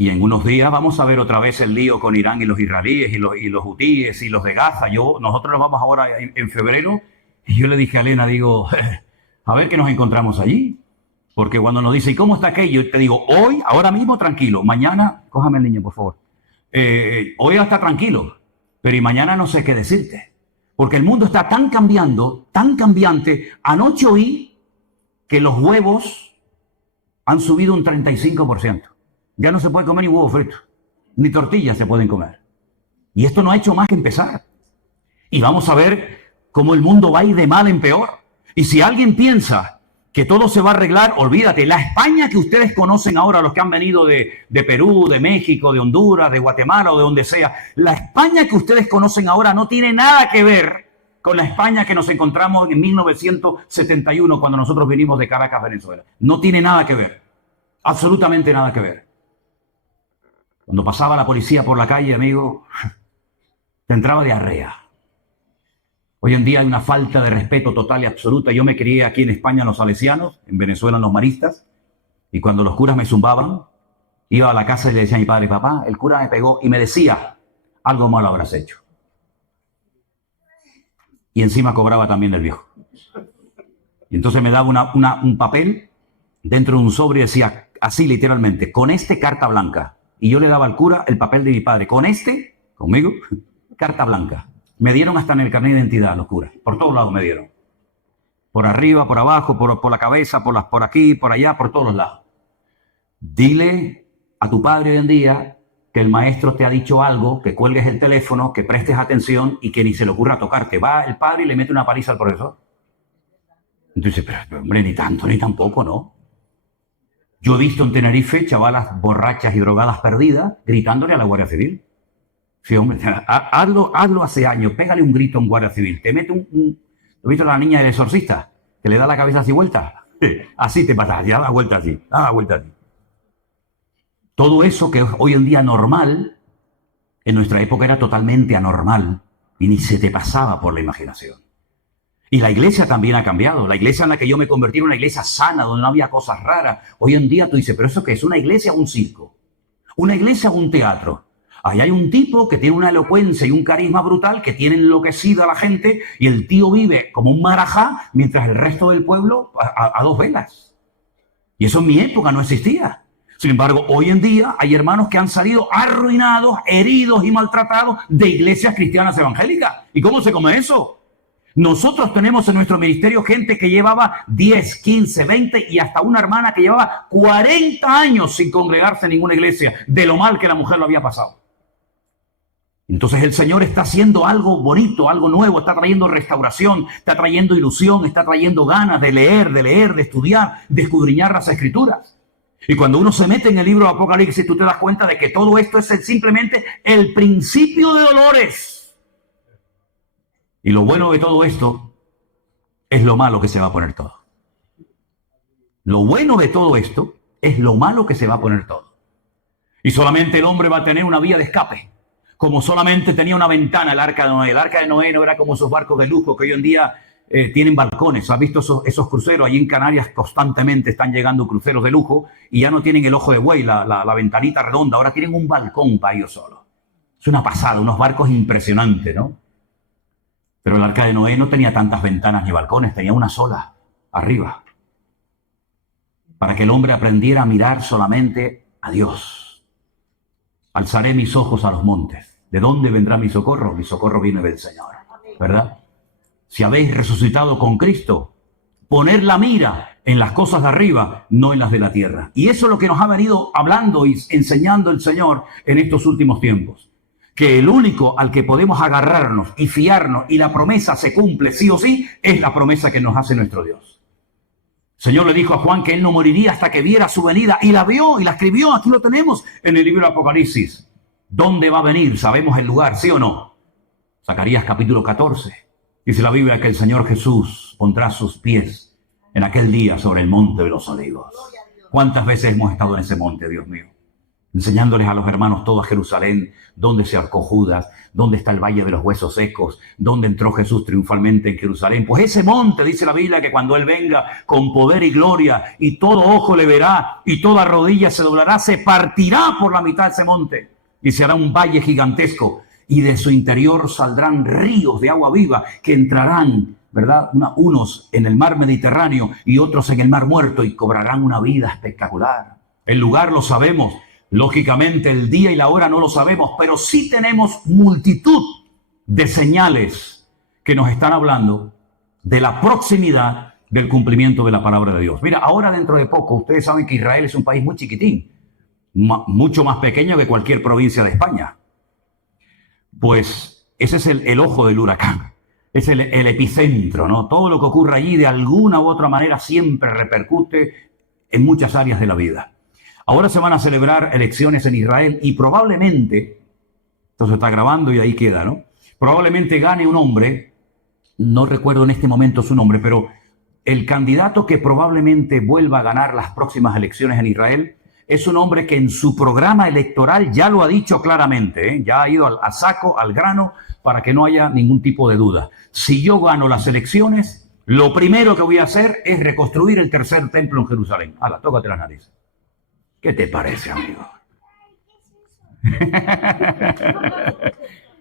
Y en unos días vamos a ver otra vez el lío con Irán y los israelíes y los hutíes y los de Gaza. Nosotros nos vamos ahora en febrero y yo le dije a Elena, digo, a ver qué nos encontramos allí. Porque cuando nos dice, ¿y cómo está aquello? Yo te digo, hoy, ahora mismo, tranquilo. Mañana, cójame el niño, por favor. Hoy está tranquilo, pero y mañana no sé qué decirte. Porque el mundo está tan cambiante. Anoche oí que los huevos han subido un 35%. Ya no se puede comer ni huevo frito, ni tortillas se pueden comer. Y esto no ha hecho más que empezar. Y vamos a ver cómo el mundo va a ir de mal en peor. Y si alguien piensa que todo se va a arreglar, olvídate. La España que ustedes conocen ahora, los que han venido de Perú, de México, de Honduras, de Guatemala o de donde sea, la España que ustedes conocen ahora no tiene nada que ver con la España que nos encontramos en 1971 cuando nosotros vinimos de Caracas, Venezuela. No tiene nada que ver. Absolutamente nada que ver. Cuando pasaba la policía por la calle, amigo, te entraba diarrea. Hoy en día hay una falta de respeto total y absoluta. Yo me crié aquí en España en los salesianos, en Venezuela en los maristas, y cuando los curas me zumbaban, iba a la casa y le decía a mi padre, papá, el cura me pegó y me decía, algo malo habrás hecho. Y encima cobraba también el viejo. Y entonces me daba un papel dentro de un sobre y decía, así literalmente, con este carta blanca. Y yo le daba al cura el papel de mi padre, con este, conmigo, carta blanca. Me dieron hasta en el carnet de identidad los curas. Por todos lados me dieron. Por arriba, por abajo, por la cabeza, por aquí, por allá, por todos los lados. Dile a tu padre hoy en día que el maestro te ha dicho algo, que cuelgues el teléfono, que prestes atención y que ni se le ocurra tocarte. Va el padre y le mete una paliza al profesor. Entonces, pero hombre, ni tanto, ni tampoco, ¿no? Yo he visto en Tenerife chavalas borrachas y drogadas perdidas gritándole a la Guardia Civil. Sí, hombre, hazlo hace años, pégale un grito a un guardia civil, te mete ¿Has visto a la niña del exorcista? Que le da la cabeza así vuelta. Así te pasa, ya da vuelta así, da vuelta así. Todo eso que es hoy en día normal, en nuestra época era totalmente anormal y ni se te pasaba por la imaginación. Y la iglesia también ha cambiado. La iglesia en la que yo me convertí era una iglesia sana, donde no había cosas raras. Hoy en día tú dices, ¿pero eso qué es? ¿Una iglesia o un circo? ¿Una iglesia o un teatro? Ahí hay un tipo que tiene una elocuencia y un carisma brutal que tiene enloquecido a la gente y el tío vive como un marajá mientras el resto del pueblo a dos velas. Y eso en mi época no existía. Sin embargo, hoy en día hay hermanos que han salido arruinados, heridos y maltratados de iglesias cristianas evangélicas. ¿Y cómo se come eso? Nosotros tenemos en nuestro ministerio gente que llevaba 10, 15, 20 y hasta una hermana que llevaba 40 años sin congregarse en ninguna iglesia, de lo mal que la mujer lo había pasado. Entonces el Señor está haciendo algo bonito, algo nuevo, está trayendo restauración, está trayendo ilusión, está trayendo ganas de leer, de estudiar, de escudriñar las Escrituras. Y cuando uno se mete en el libro de Apocalipsis, tú te das cuenta de que todo esto es simplemente el principio de dolores. Y lo bueno de todo esto es lo malo que se va a poner todo. Lo bueno de todo esto es lo malo que se va a poner todo. Y solamente el hombre va a tener una vía de escape. Como solamente tenía una ventana el arca de Noé. El arca de Noé no era como esos barcos de lujo que hoy en día tienen balcones. ¿Has visto esos cruceros? Allí en Canarias constantemente están llegando cruceros de lujo y ya no tienen el ojo de buey, la ventanita redonda. Ahora tienen un balcón para ellos solos. Es una pasada, unos barcos impresionantes, ¿no? Pero el arca de Noé no tenía tantas ventanas ni balcones, tenía una sola, arriba. Para que el hombre aprendiera a mirar solamente a Dios. Alzaré mis ojos a los montes. ¿De dónde vendrá mi socorro? Mi socorro viene del Señor, ¿verdad? Si habéis resucitado con Cristo, poner la mira en las cosas de arriba, no en las de la tierra. Y eso es lo que nos ha venido hablando y enseñando el Señor en estos últimos tiempos. Que el único al que podemos agarrarnos y fiarnos y la promesa se cumple sí o sí, es la promesa que nos hace nuestro Dios. El Señor le dijo a Juan que él no moriría hasta que viera su venida y la vio y la escribió. Aquí lo tenemos en el libro de Apocalipsis. ¿Dónde va a venir? Sabemos el lugar, ¿sí o no? Zacarías capítulo 14. Dice la Biblia que el Señor Jesús pondrá sus pies en aquel día sobre el monte de los olivos. ¿Cuántas veces hemos estado en ese monte, Dios mío? Enseñándoles a los hermanos todo a Jerusalén, dónde se ahorcó Judas, dónde está el valle de los huesos secos, dónde entró Jesús triunfalmente en Jerusalén. Pues ese monte, dice la Biblia, que cuando Él venga con poder y gloria, y todo ojo le verá, y toda rodilla se doblará, se partirá por la mitad de ese monte, y se hará un valle gigantesco, y de su interior saldrán ríos de agua viva, que entrarán, ¿verdad? Unos en el mar Mediterráneo, y otros en el mar Muerto, y cobrarán una vida espectacular. El lugar lo sabemos. Lógicamente el día y la hora no lo sabemos, pero sí tenemos multitud de señales que nos están hablando de la proximidad del cumplimiento de la palabra de Dios. Mira, ahora dentro de poco, ustedes saben que Israel es un país muy chiquitín, mucho más pequeño que cualquier provincia de España. Pues Ese es el ojo del huracán. Es el epicentro, ¿no? Todo lo que ocurre allí de alguna u otra manera siempre repercute en muchas áreas de la vida. Ahora se van a celebrar elecciones en Israel y probablemente, esto se está grabando y ahí queda, ¿no? Probablemente gane un hombre, no recuerdo en este momento su nombre, pero el candidato que probablemente vuelva a ganar las próximas elecciones en Israel es un hombre que en su programa electoral ya lo ha dicho claramente, ¿eh? Ya ha ido al saco, al grano, para que no haya ningún tipo de duda. Si yo gano las elecciones, lo primero que voy a hacer es reconstruir el tercer templo en Jerusalén. Hala, tócate las narices. ¿Qué te parece, amigo?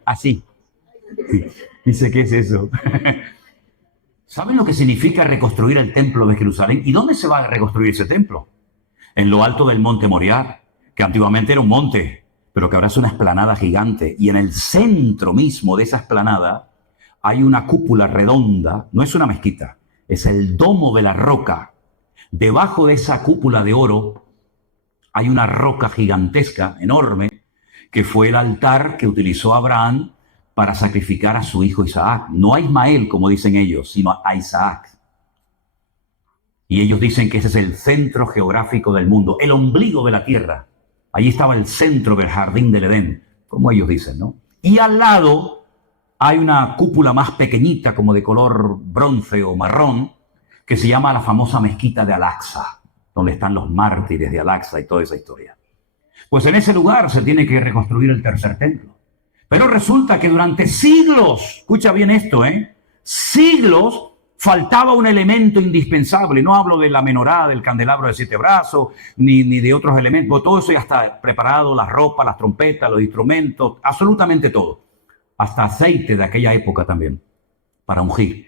Así. Dice, ¿qué es eso? ¿Saben lo que significa reconstruir el templo de Jerusalén? ¿Y dónde se va a reconstruir ese templo? En lo alto del monte Moriah, que antiguamente era un monte, pero que ahora es una explanada gigante. Y en el centro mismo de esa explanada hay una cúpula redonda, no es una mezquita, es el domo de la roca. Debajo de esa cúpula de oro hay una roca gigantesca, enorme, que fue el altar que utilizó Abraham para sacrificar a su hijo Isaac. No a Ismael, como dicen ellos, sino a Isaac. Y ellos dicen que ese es el centro geográfico del mundo, el ombligo de la tierra. Allí estaba el centro del jardín del Edén, como ellos dicen, ¿no? Y al lado hay una cúpula más pequeñita, como de color bronce o marrón, que se llama la famosa mezquita de Al-Aqsa, donde están los mártires de Al-Aqsa y toda esa historia. Pues en ese lugar se tiene que reconstruir el tercer templo. Pero resulta que durante siglos, escucha bien esto, siglos, faltaba un elemento indispensable. No hablo de la menorá, del candelabro de 7 brazos, ni de otros elementos. Todo eso ya está preparado, las ropas, las trompetas, los instrumentos, absolutamente todo. Hasta aceite de aquella época también, para ungir.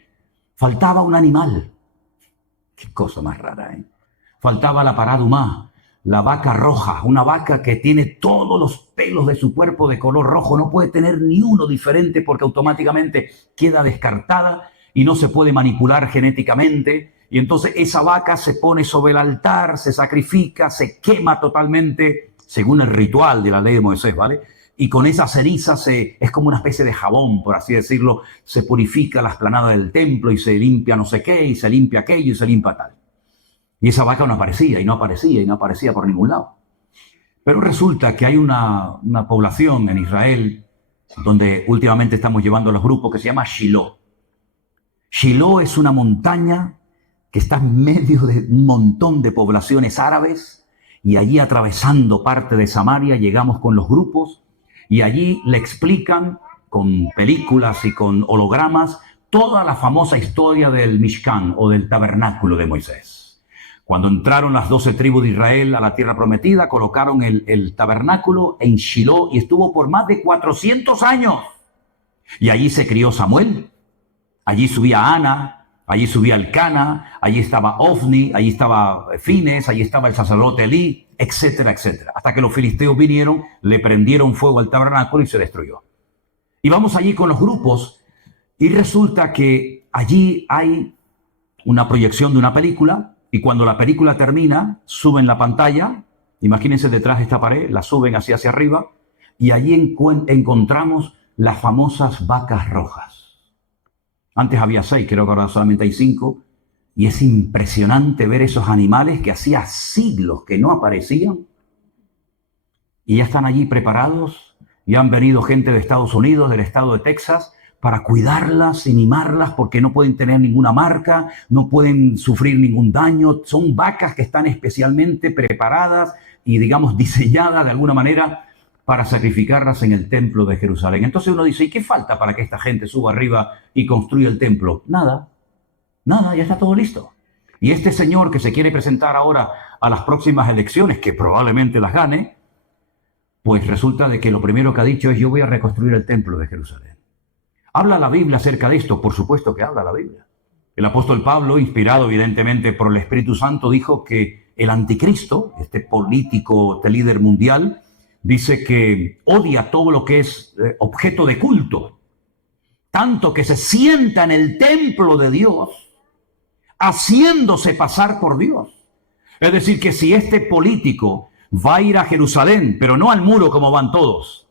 Faltaba un animal. Qué cosa más rara, Faltaba la parada humana, la vaca roja, una vaca que tiene todos los pelos de su cuerpo de color rojo, no puede tener ni uno diferente porque automáticamente queda descartada y no se puede manipular genéticamente. Y entonces esa vaca se pone sobre el altar, se sacrifica, se quema totalmente, según el ritual de la ley de Moisés, ¿vale? Y con esa ceniza es como una especie de jabón, por así decirlo, se purifica la explanada del templo y se limpia no sé qué, y se limpia aquello y se limpia tal. Y esa vaca no aparecía, y no aparecía, y no aparecía por ningún lado. Pero resulta que hay una población en Israel donde últimamente estamos llevando a los grupos que se llama Shiloh. Shiloh es una montaña que está en medio de un montón de poblaciones árabes y allí atravesando parte de Samaria llegamos con los grupos y allí le explican con películas y con hologramas toda la famosa historia del Mishkan o del tabernáculo de Moisés. Cuando entraron las 12 tribus de Israel a la tierra prometida, colocaron el tabernáculo en Shiloh y estuvo por más de 400 años. Y allí se crió Samuel, allí subía Ana, allí subía Elcana, allí estaba Ofni, allí estaba Fines, allí estaba el sacerdote Elí, etcétera, etcétera. Hasta que los filisteos vinieron, le prendieron fuego al tabernáculo y se destruyó. Y vamos allí con los grupos y resulta que allí hay una proyección de una película. Y cuando la película termina, suben la pantalla, imagínense detrás de esta pared, la suben hacia arriba, y allí encontramos las famosas vacas rojas. Antes había 6, creo que ahora solamente hay 5, y es impresionante ver esos animales que hacía siglos que no aparecían, y ya están allí preparados, y han venido gente de Estados Unidos, del estado de Texas, para cuidarlas y mimarlas porque no pueden tener ninguna marca, no pueden sufrir ningún daño. Son vacas que están especialmente preparadas y, digamos, diseñadas de alguna manera para sacrificarlas en el templo de Jerusalén. Entonces uno dice, ¿y qué falta para que esta gente suba arriba y construya el templo? Nada, ya está todo listo. Y este señor que se quiere presentar ahora a las próximas elecciones, que probablemente las gane, pues resulta de que lo primero que ha dicho es, yo voy a reconstruir el templo de Jerusalén. ¿Habla la Biblia acerca de esto? Por supuesto que habla la Biblia. El apóstol Pablo, inspirado evidentemente por el Espíritu Santo, dijo que el anticristo, este político, este líder mundial, dice que odia todo lo que es objeto de culto, tanto que se sienta en el templo de Dios, haciéndose pasar por Dios. Es decir, que si este político va a ir a Jerusalén, pero no al muro como van todos,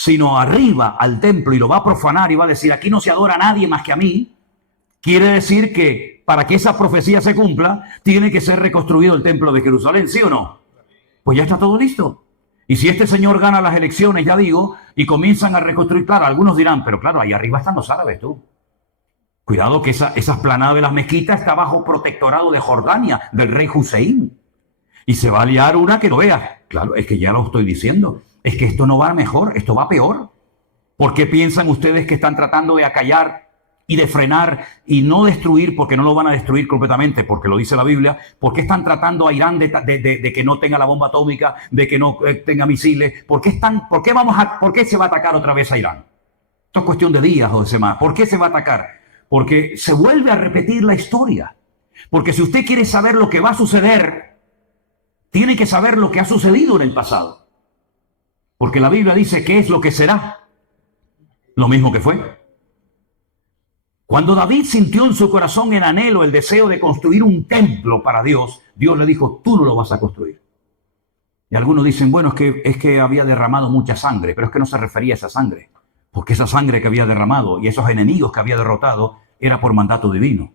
sino arriba al templo y lo va a profanar y va a decir, aquí no se adora a nadie más que a mí, quiere decir que para que esa profecía se cumpla, tiene que ser reconstruido el templo de Jerusalén, ¿sí o no? Pues ya está todo listo. Y si este señor gana las elecciones, ya digo, y comienzan a reconstruir, claro, algunos dirán, pero claro, ahí arriba están los árabes, tú. Cuidado que esa esplanada de las mezquitas está bajo protectorado de Jordania, del rey Hussein. Y se va a liar una que no veas. Claro, es que ya lo estoy diciendo. Es que esto no va mejor, esto va peor. ¿Por qué piensan ustedes que están tratando de acallar y de frenar y no destruir, porque no lo van a destruir completamente, porque lo dice la Biblia? ¿Por qué están tratando a Irán de que no tenga la bomba atómica, de que no tenga misiles? ¿Por qué se va a atacar otra vez a Irán? Esto es cuestión de días o de semanas. ¿Por qué se va a atacar? Porque se vuelve a repetir la historia. Porque si usted quiere saber lo que va a suceder, tiene que saber lo que ha sucedido en el pasado. Porque la Biblia dice qué es lo que será. Lo mismo que fue. Cuando David sintió en su corazón el anhelo, el deseo de construir un templo para Dios, Dios le dijo, tú no lo vas a construir. Y algunos dicen, bueno, es que había derramado mucha sangre, pero es que no se refería a esa sangre. Porque esa sangre que había derramado y esos enemigos que había derrotado era por mandato divino.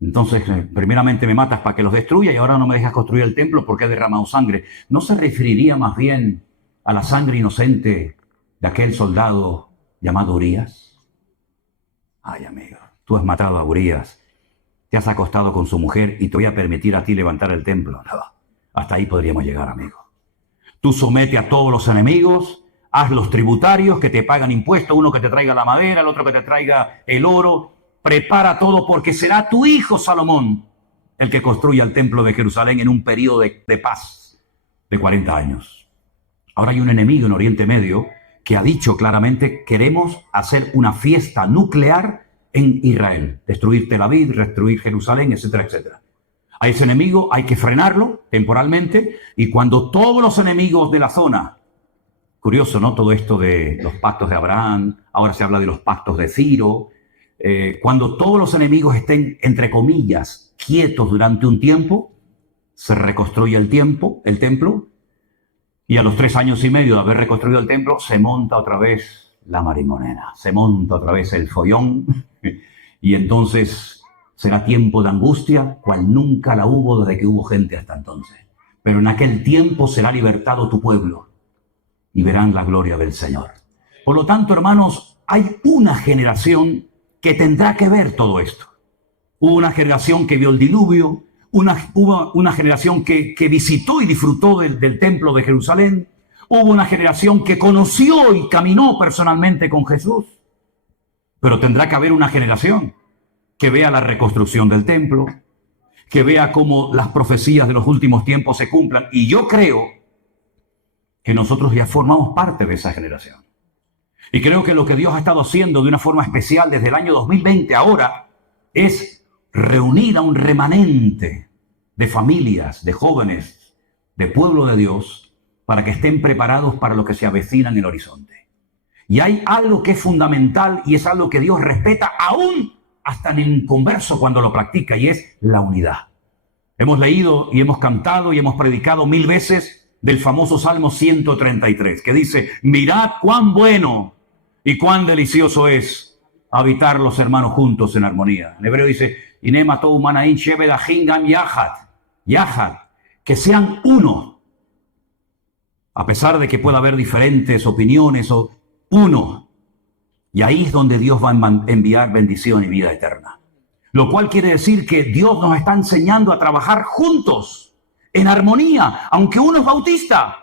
Entonces, primeramente me matas para que los destruya y ahora no me dejas construir el templo porque he derramado sangre. ¿No se referiría más bien a la sangre inocente de aquel soldado llamado Urías? Ay, amigo, tú has matado a Urías, te has acostado con su mujer y te voy a permitir a ti levantar el templo. No, hasta ahí podríamos llegar, amigo. Tú somete a todos los enemigos, haz los tributarios que te pagan impuestos, uno que te traiga la madera, el otro que te traiga el oro. Prepara todo porque será tu hijo Salomón el que construya el templo de Jerusalén en un periodo de paz de 40 años. Ahora hay un enemigo en Oriente Medio que ha dicho claramente, queremos hacer una fiesta nuclear en Israel, destruir Tel Aviv, destruir Jerusalén, etcétera, etcétera. A ese enemigo hay que frenarlo temporalmente y cuando todos los enemigos de la zona, curioso, ¿no? Todo esto de los pactos de Abraham, ahora se habla de los pactos de Ciro, cuando todos los enemigos estén, entre comillas, quietos durante un tiempo, se reconstruye el templo, y a los 3 años y medio de haber reconstruido el templo, se monta otra vez la marimonena, se monta otra vez el follón, y entonces será tiempo de angustia, cual nunca la hubo desde que hubo gente hasta entonces. Pero en aquel tiempo será libertado tu pueblo, y verán la gloria del Señor. Por lo tanto, hermanos, hay una generación que tendrá que ver todo esto. Hubo una generación que vio el diluvio, hubo una generación que visitó y disfrutó del templo de Jerusalén, hubo una generación que conoció y caminó personalmente con Jesús, pero tendrá que haber una generación que vea la reconstrucción del templo, que vea cómo las profecías de los últimos tiempos se cumplan, y yo creo que nosotros ya formamos parte de esa generación. Y creo que lo que Dios ha estado haciendo de una forma especial desde el año 2020 ahora es reunir a un remanente de familias, de jóvenes, de pueblo de Dios, para que estén preparados para lo que se avecina en el horizonte. Y hay algo que es fundamental y es algo que Dios respeta aún hasta en el inconverso cuando lo practica, y es la unidad. Hemos leído y hemos cantado y hemos predicado 1000 veces del famoso Salmo 133, que dice, mirad cuán bueno y cuán delicioso es habitar los hermanos juntos en armonía. En hebreo dice, Inema tou manaim shebedahim gam yahad, que sean uno. A pesar de que pueda haber diferentes opiniones, o uno. Y ahí es donde Dios va a enviar bendición y vida eterna. Lo cual quiere decir que Dios nos está enseñando a trabajar juntos, en armonía, aunque uno es bautista,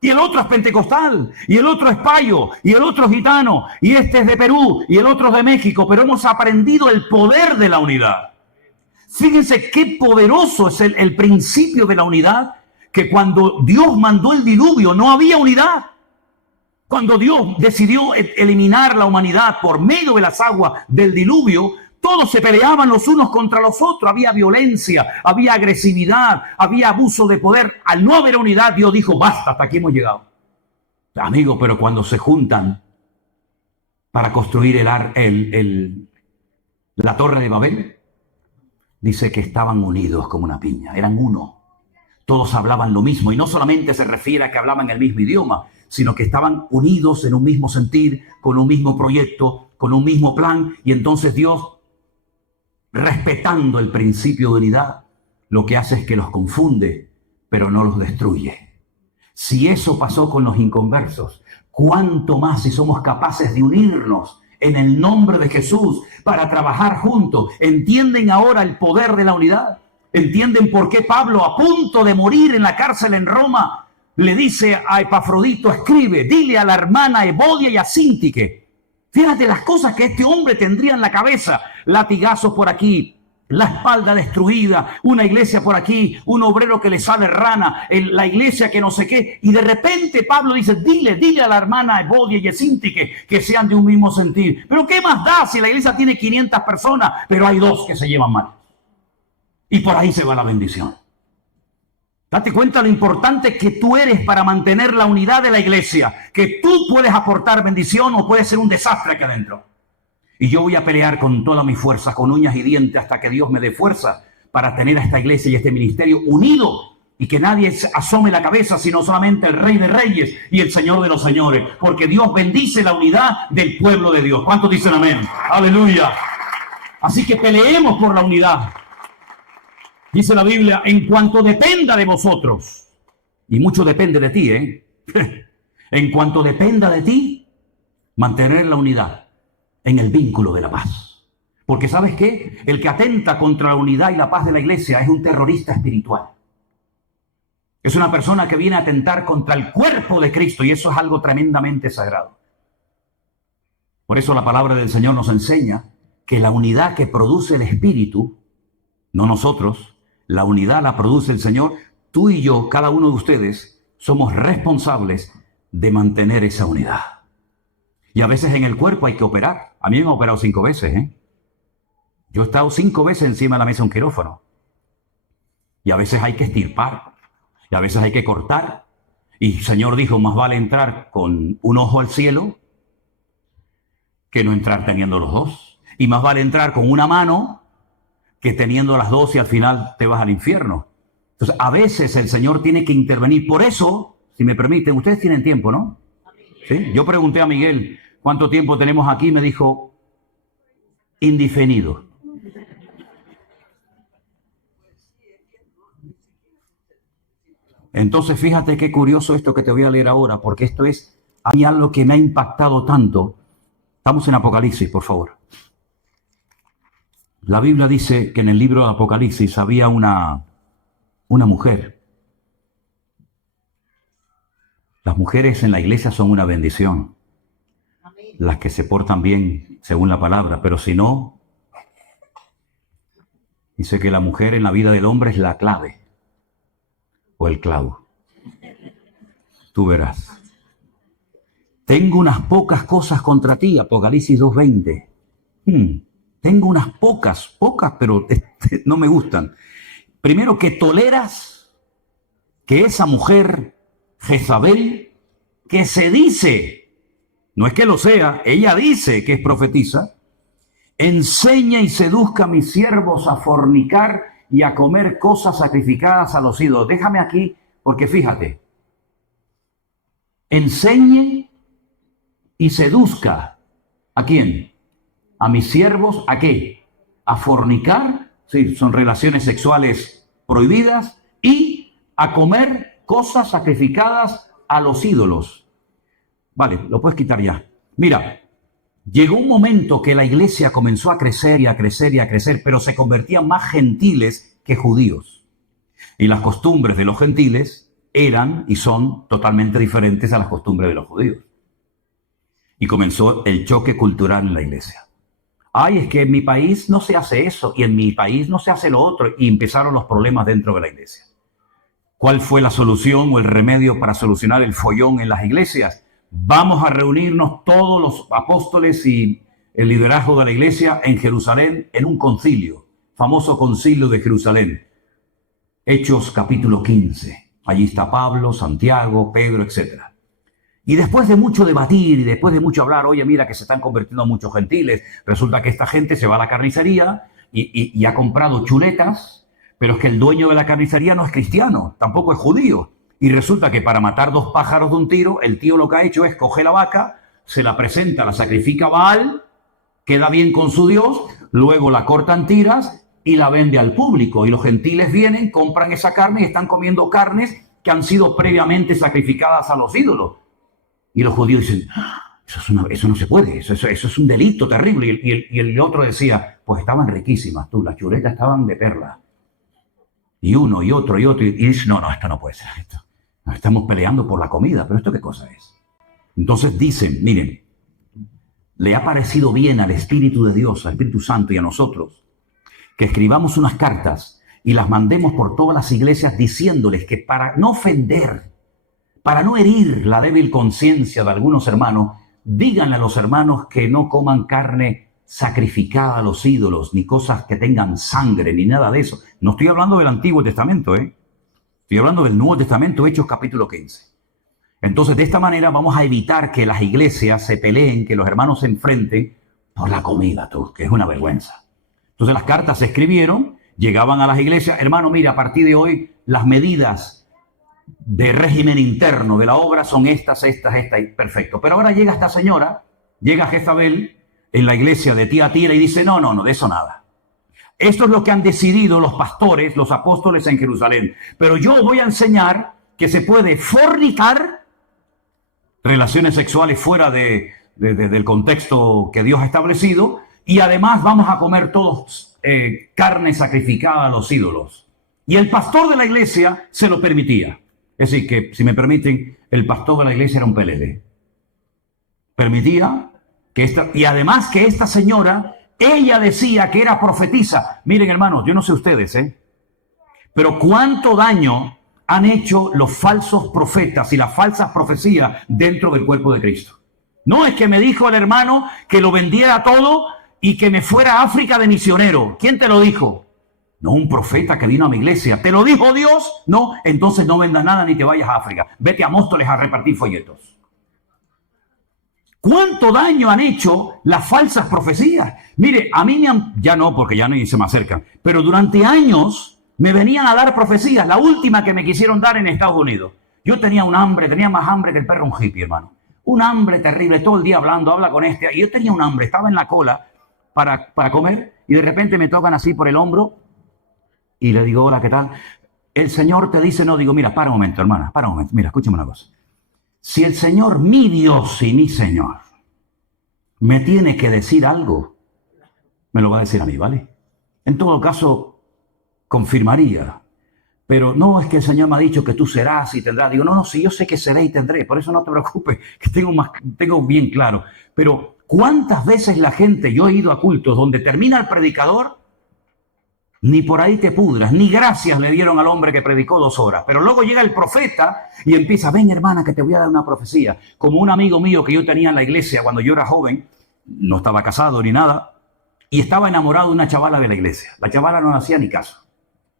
y el otro es pentecostal, y el otro es payo, y el otro es gitano, y este es de Perú, y el otro es de México, pero hemos aprendido el poder de la unidad. Fíjense qué poderoso es el principio de la unidad, que cuando Dios mandó el diluvio no había unidad. Cuando Dios decidió eliminar la humanidad por medio de las aguas del diluvio, todos se peleaban los unos contra los otros, había violencia, había agresividad, había abuso de poder. Al no haber unidad, Dios dijo, basta, hasta aquí hemos llegado. Amigo, pero cuando se juntan para construir la torre de Babel, dice que estaban unidos como una piña, eran uno. Todos hablaban lo mismo, y no solamente se refiere a que hablaban el mismo idioma, sino que estaban unidos en un mismo sentir, con un mismo proyecto, con un mismo plan. Y entonces Dios, respetando el principio de unidad, lo que hace es que los confunde, pero no los destruye. Si eso pasó con los inconversos, ¿cuánto más si somos capaces de unirnos en el nombre de Jesús para trabajar juntos? ¿Entienden ahora el poder de la unidad? ¿Entienden por qué Pablo, a punto de morir en la cárcel en Roma, le dice a Epafrodito, escribe, dile a la hermana Evodia y a Síntique? Fíjate las cosas que este hombre tendría en la cabeza: latigazos por aquí, la espalda destruida, una iglesia por aquí, un obrero que le sale rana, la iglesia que no sé qué. Y de repente Pablo dice, dile a la hermana Evodia y a Síntique que sean de un mismo sentir. Pero ¿qué más da si la iglesia tiene 500 personas, pero hay 2 que se llevan mal? Y por ahí se va la bendición. Date cuenta lo importante que tú eres para mantener la unidad de la iglesia, que tú puedes aportar bendición o puedes ser un desastre aquí adentro. Y yo voy a pelear con toda mi fuerza, con uñas y dientes, hasta que Dios me dé fuerza para tener a esta iglesia y este ministerio unido, y que nadie asome la cabeza, sino solamente el Rey de Reyes y el Señor de los Señores, porque Dios bendice la unidad del pueblo de Dios. ¿Cuántos dicen amén? Aleluya. Así que peleemos por la unidad. Dice la Biblia, en cuanto dependa de vosotros, y mucho depende de ti, en cuanto dependa de ti, mantener la unidad en el vínculo de la paz. Porque ¿sabes qué? El que atenta contra la unidad y la paz de la iglesia es un terrorista espiritual. Es una persona que viene a atentar contra el cuerpo de Cristo, y eso es algo tremendamente sagrado. Por eso la palabra del Señor nos enseña que la unidad que produce el Espíritu, no nosotros, la unidad la produce el Señor. Tú y yo, cada uno de ustedes, somos responsables de mantener esa unidad. Y a veces en el cuerpo hay que operar. A mí me han operado 5 veces, Yo he estado 5 veces encima de la mesa de un quirófano. Y a veces hay que estirpar. Y a veces hay que cortar. Y el Señor dijo, más vale entrar con un ojo al cielo que no entrar teniendo los 2. Y más vale entrar con una mano que teniendo las 2 y al final te vas al infierno. Entonces, a veces el Señor tiene que intervenir. Por eso, si me permiten, ustedes tienen tiempo, ¿no? ¿Sí? Yo pregunté a Miguel, ¿cuánto tiempo tenemos aquí? Me dijo, indefinido. Entonces, fíjate qué curioso esto que te voy a leer ahora, porque esto es a mí algo que me ha impactado tanto. Estamos en Apocalipsis, por favor. La Biblia dice que en el libro de Apocalipsis había una mujer. Las mujeres en la iglesia son una bendición. Las que se portan bien según la palabra, pero si no, dice que la mujer en la vida del hombre es la clave o el clavo. Tú verás. Tengo unas pocas cosas contra ti, Apocalipsis 2:20. Tengo unas pocas, pero no me gustan. Primero, que toleras que esa mujer, Jezabel, que se dice, no es que lo sea, ella dice que es profetisa, enseña y seduzca a mis siervos a fornicar y a comer cosas sacrificadas a los ídolos. Déjame aquí, porque fíjate, enseñe y seduzca, ¿a quién? A mis siervos, ¿a qué? A fornicar, sí, son relaciones sexuales prohibidas, y a comer cosas sacrificadas a los ídolos. Vale, lo puedes quitar ya. Mira, llegó un momento que la iglesia comenzó a crecer y a crecer y a crecer, pero se convertían más gentiles que judíos. Y las costumbres de los gentiles eran y son totalmente diferentes a las costumbres de los judíos. Y comenzó el choque cultural en la iglesia. Ay, es que en mi país no se hace eso, y en mi país no se hace lo otro, y empezaron los problemas dentro de la iglesia. ¿Cuál fue la solución o el remedio para solucionar el follón en las iglesias? Vamos a reunirnos todos los apóstoles y el liderazgo de la iglesia en Jerusalén en un concilio, famoso concilio de Jerusalén. Hechos capítulo 15. Allí está Pablo, Santiago, Pedro, etc. Y después de mucho debatir y después de mucho hablar, oye, mira que se están convirtiendo muchos gentiles, resulta que esta gente se va a la carnicería y ha comprado chuletas, pero es que el dueño de la carnicería no es cristiano, tampoco es judío. Y resulta que para matar 2 pájaros de un tiro, el tío lo que ha hecho es coger la vaca, se la presenta, la sacrifica a Baal, queda bien con su Dios, luego la cortan tiras y la vende al público. Y los gentiles vienen, compran esa carne y están comiendo carnes que han sido previamente sacrificadas a los ídolos. Y los judíos dicen, eso no se puede, eso es un delito terrible. Y el otro decía, pues estaban riquísimas, las chuletas estaban de perla. Y uno, y otro, y dice, no, esto no puede ser esto. Estamos peleando por la comida, pero ¿esto qué cosa es? Entonces dicen, miren, le ha parecido bien al Espíritu de Dios, al Espíritu Santo y a nosotros, que escribamos unas cartas y las mandemos por todas las iglesias diciéndoles que para no ofender, para no herir la débil conciencia de algunos hermanos, díganle a los hermanos que no coman carne sacrificada a los ídolos, ni cosas que tengan sangre, ni nada de eso. No estoy hablando del Antiguo Testamento, estoy hablando del Nuevo Testamento, Hechos capítulo 15. Entonces, de esta manera vamos a evitar que las iglesias se peleen, que los hermanos se enfrenten por la comida, que es una vergüenza. Entonces, las cartas se escribieron, llegaban a las iglesias, hermano, mira, a partir de hoy, las medidas de régimen interno de la obra son estas, y perfecto. Pero ahora llega esta señora, llega Jezabel en la iglesia de Tiatira y dice, no, de eso nada. Esto es lo que han decidido los pastores, los apóstoles en Jerusalén. Pero yo voy a enseñar que se puede fornicar, relaciones sexuales fuera del contexto que Dios ha establecido, y además vamos a comer todos carne sacrificada a los ídolos. Y el pastor de la iglesia se lo permitía. Es decir, que, si me permiten, el pastor de la iglesia era un pelele. Permitía y además que esta señora, ella decía que era profetisa. Miren, hermanos, yo no sé ustedes, pero cuánto daño han hecho los falsos profetas y las falsas profecías dentro del cuerpo de Cristo. No es que me dijo el hermano que lo vendiera todo y que me fuera a África de misionero. ¿Quién te lo dijo? No, un profeta que vino a mi iglesia. ¿Te lo dijo Dios? No, entonces no vendas nada ni te vayas a África. Vete a Móstoles a repartir folletos. ¿Cuánto daño han hecho las falsas profecías? Mire, a mí ya no, porque ya ni se me acercan, pero durante años me venían a dar profecías. La última que me quisieron dar en Estados Unidos. Yo tenía más hambre que el perro un hippie, hermano. Un hambre terrible, todo el día habla con este. Y yo tenía un hambre, estaba en la cola para comer y de repente me tocan así por el hombro y le digo, hola, ¿qué tal? El Señor te dice, no, digo, mira, para un momento, hermana, para un momento. Mira, escúchame una cosa. Si el Señor, mi Dios y mi Señor, me tiene que decir algo, me lo va a decir a mí, ¿vale? En todo caso, confirmaría. Pero no, es que el Señor me ha dicho que tú serás y tendrás. Digo, no, si yo sé que seré y tendré, por eso no te preocupes, que tengo bien claro. Pero ¿cuántas veces la gente, yo he ido a cultos donde termina el predicador, ni por ahí te pudras, ni gracias le dieron al hombre que predicó 2 horas. Pero luego llega el profeta y empieza, ven hermana, que te voy a dar una profecía. Como un amigo mío que yo tenía en la iglesia cuando yo era joven, no estaba casado ni nada, y estaba enamorado de una chavala de la iglesia. La chavala no le hacía ni caso,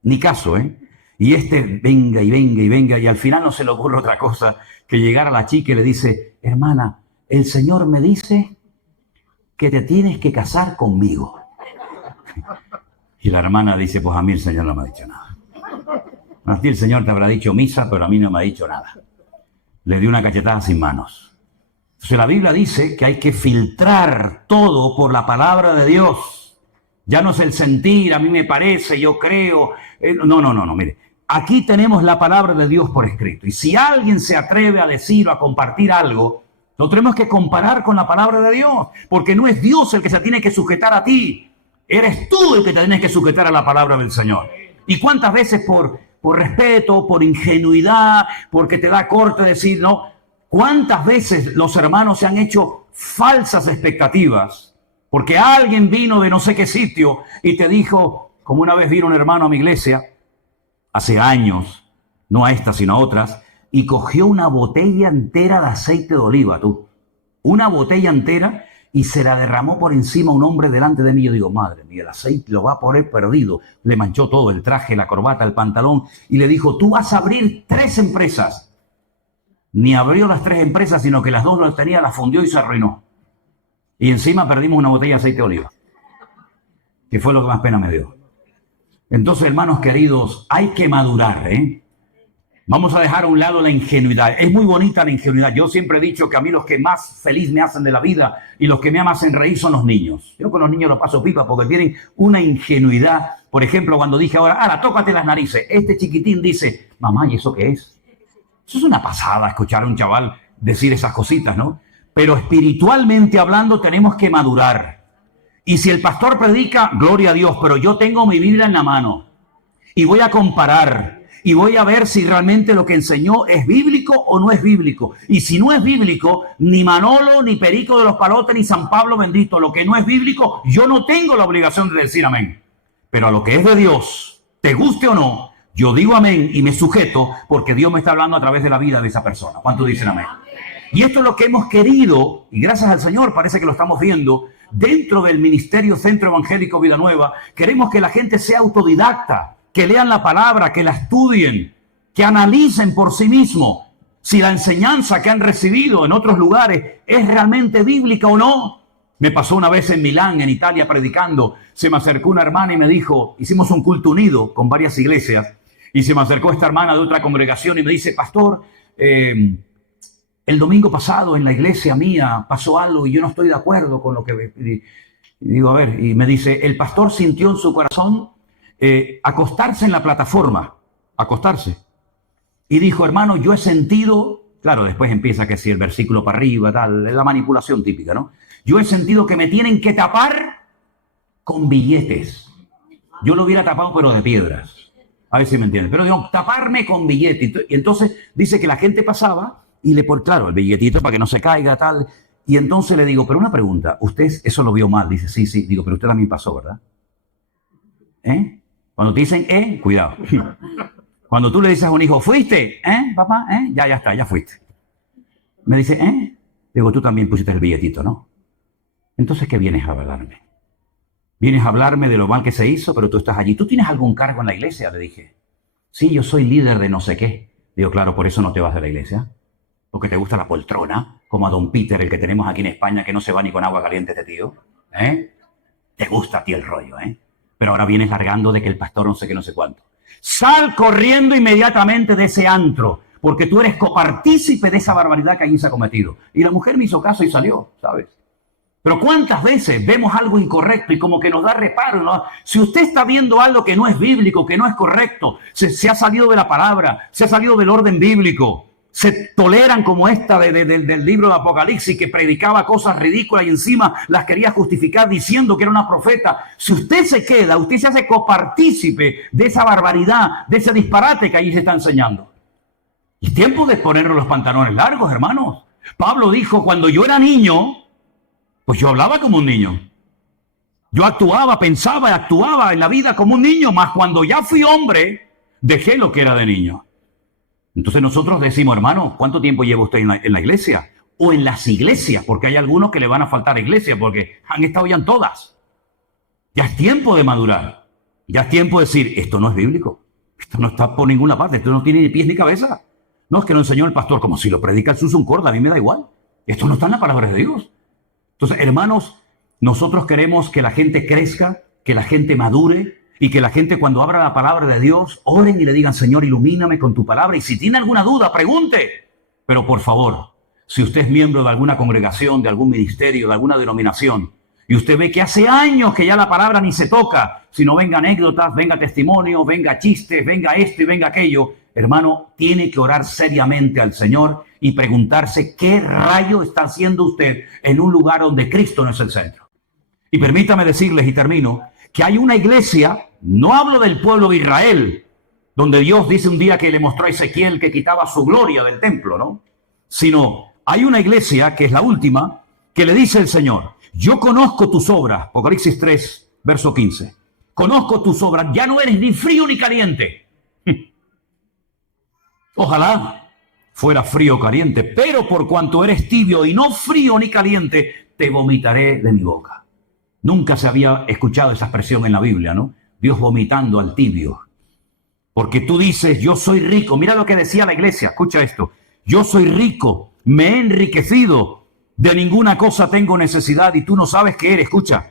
Y venga, y al final no se le ocurre otra cosa que llegar a la chica y le dice, hermana, el Señor me dice que te tienes que casar conmigo. Y la hermana dice, pues a mí el Señor no me ha dicho nada. A ti el Señor te habrá dicho misa, pero a mí no me ha dicho nada. Le dio una cachetada sin manos. Entonces la Biblia dice que hay que filtrar todo por la palabra de Dios. Ya no es el sentir, a mí me parece, yo creo. No, mire. Aquí tenemos la palabra de Dios por escrito. Y si alguien se atreve a decir o a compartir algo, lo tenemos que comparar con la palabra de Dios. Porque no es Dios el que se tiene que sujetar a ti. Eres tú el que te tienes que sujetar a la palabra del Señor. ¿Y cuántas veces por respeto, por ingenuidad, porque te da corte decir no? ¿Cuántas veces los hermanos se han hecho falsas expectativas? Porque alguien vino de no sé qué sitio y te dijo, como una vez vino un hermano a mi iglesia, hace años, no a esta sino a otras, y cogió una botella entera de aceite de oliva, una botella entera, y se la derramó por encima a un hombre delante de mí. Yo digo, madre mía, el aceite lo va a poner perdido. Le manchó todo, el traje, la corbata, el pantalón, y le dijo, tú vas a abrir 3 empresas. Ni abrió las 3 empresas, sino que las 2 las tenía, las fundió y se arruinó. Y encima perdimos una botella de aceite de oliva, que fue lo que más pena me dio. Entonces, hermanos queridos, hay que madurar, Vamos a dejar a un lado la ingenuidad. Es muy bonita la ingenuidad. Yo siempre he dicho que a mí los que más feliz me hacen de la vida y los que me hacen reír son los niños. Yo con los niños los paso pipa porque tienen una ingenuidad. Por ejemplo, cuando dije ahora, tócate las narices. Este chiquitín dice, mamá, ¿y eso qué es? Eso es una pasada escuchar a un chaval decir esas cositas, ¿no? Pero espiritualmente hablando tenemos que madurar. Y si el pastor predica, gloria a Dios, pero yo tengo mi Biblia en la mano y voy a comparar. Y voy a ver si realmente lo que enseñó es bíblico o no es bíblico. Y si no es bíblico, ni Manolo, ni Perico de los Palotes, ni San Pablo bendito, lo que no es bíblico, yo no tengo la obligación de decir amén. Pero a lo que es de Dios, te guste o no, yo digo amén y me sujeto porque Dios me está hablando a través de la vida de esa persona. ¿Cuántos dicen amén? Y esto es lo que hemos querido, y gracias al Señor parece que lo estamos viendo, dentro del Ministerio Centro Evangélico Vida Nueva, queremos que la gente sea autodidacta, que lean la palabra, que la estudien, que analicen por sí mismos si la enseñanza que han recibido en otros lugares es realmente bíblica o no. Me pasó una vez en Milán, en Italia, predicando. Se me acercó una hermana y me dijo, hicimos un culto unido con varias iglesias, y se me acercó esta hermana de otra congregación y me dice, pastor, el domingo pasado en la iglesia mía pasó algo y yo no estoy de acuerdo con lo que... Y digo, a ver, y me dice, el pastor sintió en su corazón acostarse en la plataforma, acostarse. Y dijo, hermano, yo he sentido, claro, después empieza que si el versículo para arriba, tal, es la manipulación típica, ¿no? Yo he sentido que me tienen que tapar con billetes. Yo lo hubiera tapado, pero de piedras. A ver si me entienden. Pero digo, taparme con billetes. Y entonces dice que la gente pasaba y le pone, claro, el billetito para que no se caiga, tal. Y entonces le digo, pero una pregunta, usted eso lo vio mal. Dice, sí, sí. Digo, pero usted también pasó, ¿verdad? Cuando te dicen, cuidado. Cuando tú le dices a un hijo, ¿fuiste? Papá, ya está, ya fuiste. Me dice, Digo, tú también pusiste el billetito, ¿no? Entonces, ¿qué vienes a hablarme? Vienes a hablarme de lo mal que se hizo, pero tú estás allí. ¿Tú tienes algún cargo en la iglesia? Le dije. Sí, yo soy líder de no sé qué. Digo, claro, por eso no te vas de la iglesia. Porque te gusta la poltrona, como a don Peter, el que tenemos aquí en España, que no se va ni con agua caliente este tío. Te gusta a ti el rollo, Pero ahora vienes largando de que el pastor no sé qué, no sé cuánto. Sal corriendo inmediatamente de ese antro, porque tú eres copartícipe de esa barbaridad que allí se ha cometido. Y la mujer me hizo caso y salió, ¿sabes? Pero ¿cuántas veces vemos algo incorrecto y como que nos da reparo? ¿No? Si usted está viendo algo que no es bíblico, que no es correcto, se ha salido de la palabra, se ha salido del orden bíblico, se toleran como esta del libro de Apocalipsis, que predicaba cosas ridículas y encima las quería justificar diciendo que era una profeta. Si usted se queda, usted se hace copartícipe de esa barbaridad, de ese disparate que ahí se está enseñando. Y es tiempo de ponernos los pantalones largos, hermanos. Pablo dijo, cuando yo era niño, pues yo hablaba como un niño. Yo actuaba, pensaba y actuaba en la vida como un niño, mas cuando ya fui hombre, dejé lo que era de niño. Entonces nosotros decimos, hermano, ¿cuánto tiempo lleva usted en la iglesia? O en las iglesias, porque hay algunos que le van a faltar iglesia, porque han estado ya en todas. Ya es tiempo de madurar. Ya es tiempo de decir, esto no es bíblico. Esto no está por ninguna parte. Esto no tiene ni pies ni cabeza. No, es que lo enseñó el pastor, como si lo predica el Susun Corda. A mí me da igual. Esto no está en la palabra de Dios. Entonces, hermanos, nosotros queremos que la gente crezca, que la gente madure, y que la gente cuando abra la palabra de Dios, oren y le digan, Señor, ilumíname con tu palabra. Y si tiene alguna duda, pregunte. Pero por favor, si usted es miembro de alguna congregación, de algún ministerio, de alguna denominación, y usted ve que hace años que ya la palabra ni se toca, sino venga anécdotas, venga testimonios, venga chistes, venga esto y venga aquello, hermano, tiene que orar seriamente al Señor y preguntarse qué rayo está haciendo usted en un lugar donde Cristo no es el centro. Y permítame decirles, y termino, que hay una iglesia, no hablo del pueblo de Israel, donde Dios dice un día que le mostró a Ezequiel que quitaba su gloria del templo, ¿no? Sino hay una iglesia, que es la última, que le dice el Señor, yo conozco tus obras, Apocalipsis 3, verso 15, conozco tus obras, ya no eres ni frío ni caliente. Ojalá fuera frío o caliente, pero por cuanto eres tibio y no frío ni caliente, te vomitaré de mi boca. Nunca se había escuchado esa expresión en la Biblia, ¿no? Dios vomitando al tibio. Porque tú dices, yo soy rico. Mira lo que decía la iglesia, escucha esto. Yo soy rico, me he enriquecido, de ninguna cosa tengo necesidad y tú no sabes qué eres. Escucha,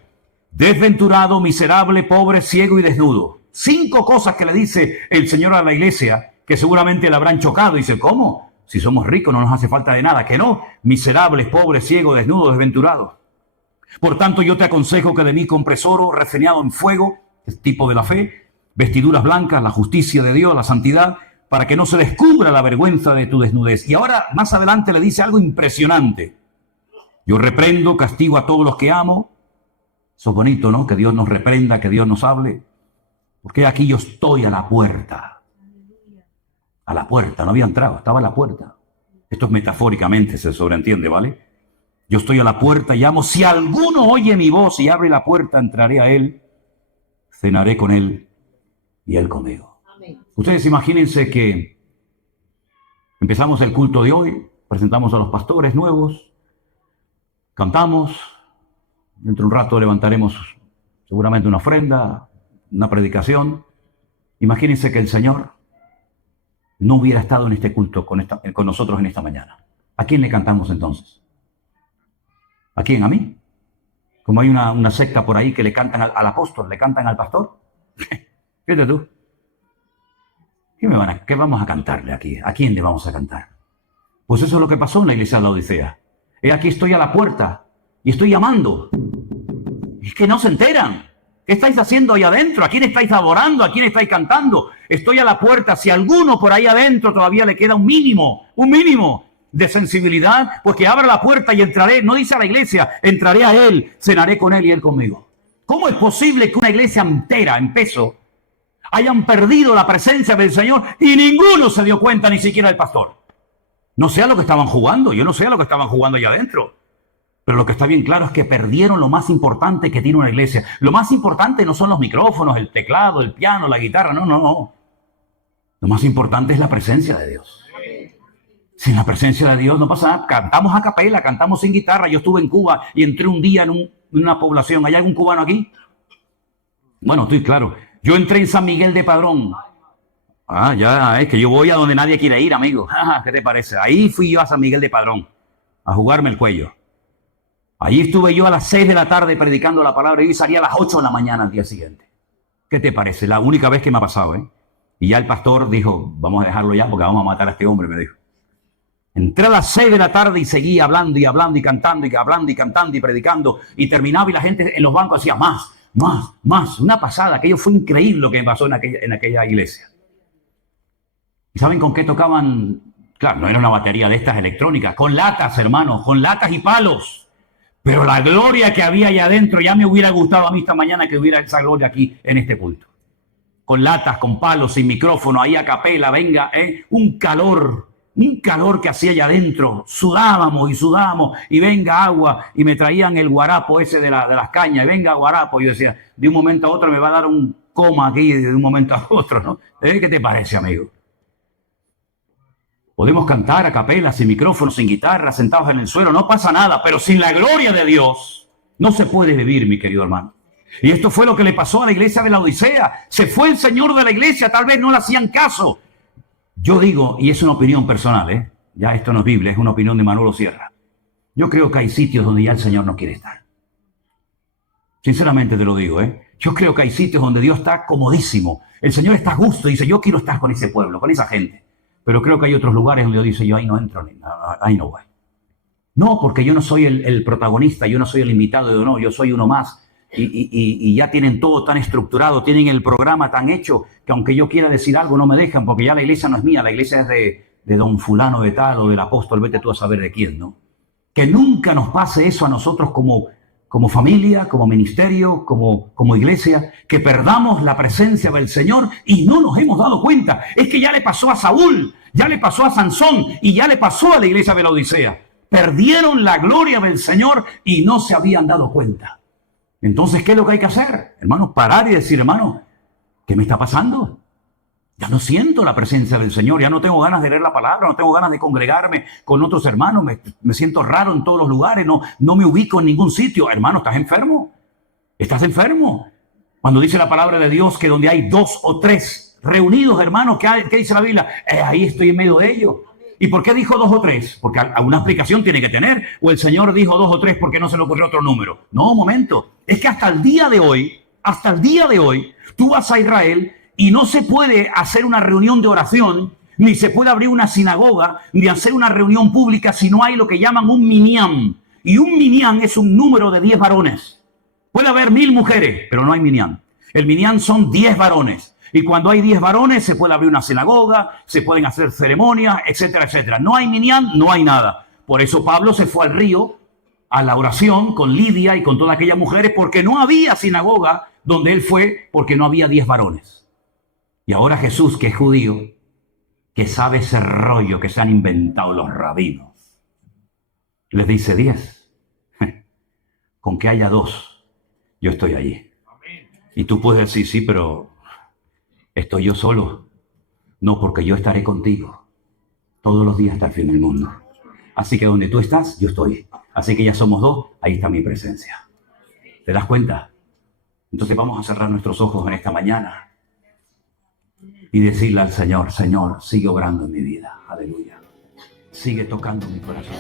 desventurado, miserable, pobre, ciego y desnudo. 5 cosas que le dice el Señor a la iglesia que seguramente le habrán chocado. Y dice, ¿cómo? Si somos ricos no nos hace falta de nada. Que no, miserables, pobres, ciegos, desnudos, desventurados. Por tanto, yo te aconsejo que de mí compres oro refinado en fuego, el tipo de la fe, vestiduras blancas, la justicia de Dios, la santidad, para que no se descubra la vergüenza de tu desnudez. Y ahora, más adelante, le dice algo impresionante. Yo reprendo, castigo a todos los que amo. Eso es bonito, ¿no? Que Dios nos reprenda, que Dios nos hable. Porque aquí yo estoy a la puerta. A la puerta, no había entrado, estaba a la puerta. Esto es metafóricamente, se sobreentiende, ¿vale? Yo estoy a la puerta y llamo. Si alguno oye mi voz y abre la puerta, entraré a él, cenaré con él y él conmigo. Amén. Ustedes imagínense que empezamos el culto de hoy, presentamos a los pastores nuevos, cantamos, dentro de un rato levantaremos seguramente una ofrenda, una predicación. Imagínense que el Señor no hubiera estado en este culto con nosotros en esta mañana. ¿A quién le cantamos entonces? ¿A quién? ¿A mí? Como hay una secta por ahí que le cantan al apóstol, le cantan al pastor. Fíjate tú. ¿Qué vamos a cantarle aquí? ¿A quién le vamos a cantar? Pues eso es lo que pasó en la iglesia de la Odisea. Aquí estoy a la puerta y estoy llamando. Es que no se enteran. ¿Qué estáis haciendo ahí adentro? ¿A quién estáis adorando? ¿A quién estáis cantando? Estoy a la puerta. Si alguno por ahí adentro todavía le queda un mínimo de sensibilidad, pues que abra la puerta y entraré. No dice a la iglesia, entraré a él, cenaré con él y él conmigo. ¿Cómo es posible que una iglesia entera, en peso, hayan perdido la presencia del Señor y ninguno se dio cuenta, ni siquiera el pastor? No sé a lo que estaban jugando, yo no sé a lo que estaban jugando allá adentro. Pero lo que está bien claro es que perdieron lo más importante que tiene una iglesia. Lo más importante no son los micrófonos, el teclado, el piano, la guitarra, no. Lo más importante es la presencia de Dios. Sin la presencia de Dios no pasa nada. Cantamos a capela, cantamos sin guitarra. Yo estuve en Cuba y entré un día en una población. ¿Hay algún cubano aquí? Bueno, estoy claro. Yo entré en San Miguel de Padrón. Ya, es que yo voy a donde nadie quiere ir, amigo. ¿Qué te parece? Ahí fui yo a San Miguel de Padrón a jugarme el cuello. Allí estuve yo a las 6 de la tarde predicando la palabra y salí a las 8 de la mañana al día siguiente. ¿Qué te parece? La única vez que me ha pasado, ¿eh? Y ya el pastor dijo, vamos a dejarlo ya porque vamos a matar a este hombre, me dijo. Entré a las 6 de la tarde y seguí hablando y hablando y cantando y hablando y cantando y predicando. Y terminaba y la gente en los bancos decía, más. Una pasada. Aquello fue increíble lo que me pasó en aquella iglesia. ¿Y saben con qué tocaban? Claro, no era una batería de estas electrónicas. Con latas, hermanos, con latas y palos. Pero la gloria que había allá adentro, ya me hubiera gustado a mí esta mañana que hubiera esa gloria aquí en este culto. Con latas, con palos, sin micrófono, ahí a capela, venga, un calor que hacía allá adentro. Sudábamos y venga agua. Y me traían el guarapo ese de las cañas, y venga guarapo. Y yo decía, de un momento a otro me va a dar un coma aquí, de un momento a otro, ¿no? ¿Qué te parece, amigo? Podemos cantar a capela, sin micrófono, sin guitarra, sentados en el suelo, no pasa nada, pero sin la gloria de Dios no se puede vivir, mi querido hermano. Y esto fue lo que le pasó a la iglesia de la Odisea. Se fue el Señor de la iglesia, tal vez no le hacían caso. Yo digo, y es una opinión personal, ya esto no es Biblia, es una opinión de Manolo Sierra. Yo creo que hay sitios donde ya el Señor no quiere estar. Sinceramente te lo digo, Yo creo que hay sitios donde Dios está comodísimo. El Señor está a gusto, dice, yo quiero estar con ese pueblo, con esa gente. Pero creo que hay otros lugares donde Dios dice, yo ahí no entro, ahí no voy. No, porque yo no soy el protagonista, yo no soy el invitado, no, yo soy uno más. Y ya tienen todo tan estructurado, tienen el programa tan hecho, que aunque yo quiera decir algo no me dejan, porque ya la iglesia no es mía, la iglesia es de don fulano de tal o del apóstol, vete tú a saber de quién, ¿no? Que nunca nos pase eso a nosotros como familia, como ministerio, como iglesia, que perdamos la presencia del Señor y no nos hemos dado cuenta. Es que ya le pasó a Saúl, ya le pasó a Sansón y ya le pasó a la iglesia de la Odisea. Perdieron la gloria del Señor y no se habían dado cuenta. Entonces, ¿qué es lo que hay que hacer? Hermanos, parar y decir, hermano, ¿qué me está pasando? Ya no siento la presencia del Señor, ya no tengo ganas de leer la palabra, no tengo ganas de congregarme con otros hermanos, me siento raro en todos los lugares, no me ubico en ningún sitio. Hermano, ¿estás enfermo? ¿Estás enfermo? Cuando dice la palabra de Dios que donde hay 2 o 3 reunidos, hermanos, ¿qué dice la Biblia? Ahí estoy en medio de ellos. ¿Y por qué dijo 2 o 3? Porque alguna explicación tiene que tener. O el Señor dijo 2 o 3 porque no se le ocurrió otro número. No, un momento. Es que hasta el día de hoy, tú vas a Israel Y no se puede hacer una reunión de oración, ni se puede abrir una sinagoga, ni hacer una reunión pública si no hay lo que llaman un minyan. Y un minyan es un número de 10 varones. Puede haber 1000 mujeres, pero no hay minyan. El minyan son 10 varones. Y cuando hay 10 varones se puede abrir una sinagoga, se pueden hacer ceremonias, etcétera, etcétera. No hay minyan, no hay nada. Por eso Pablo se fue al río a la oración con Lidia y con todas aquellas mujeres, porque no había sinagoga donde él fue, porque no había 10 varones. Y ahora Jesús, que es judío, que sabe ese rollo que se han inventado los rabinos, les dice 10. Con que haya 2, yo estoy allí. Y tú puedes decir, sí, pero ¿estoy yo solo? No, porque yo estaré contigo todos los días hasta el fin del mundo. Así que donde tú estás, yo estoy. Así que ya somos 2, ahí está mi presencia. ¿Te das cuenta? Entonces vamos a cerrar nuestros ojos en esta mañana y decirle al Señor, Señor, sigue obrando en mi vida. Aleluya. Sigue tocando mi corazón.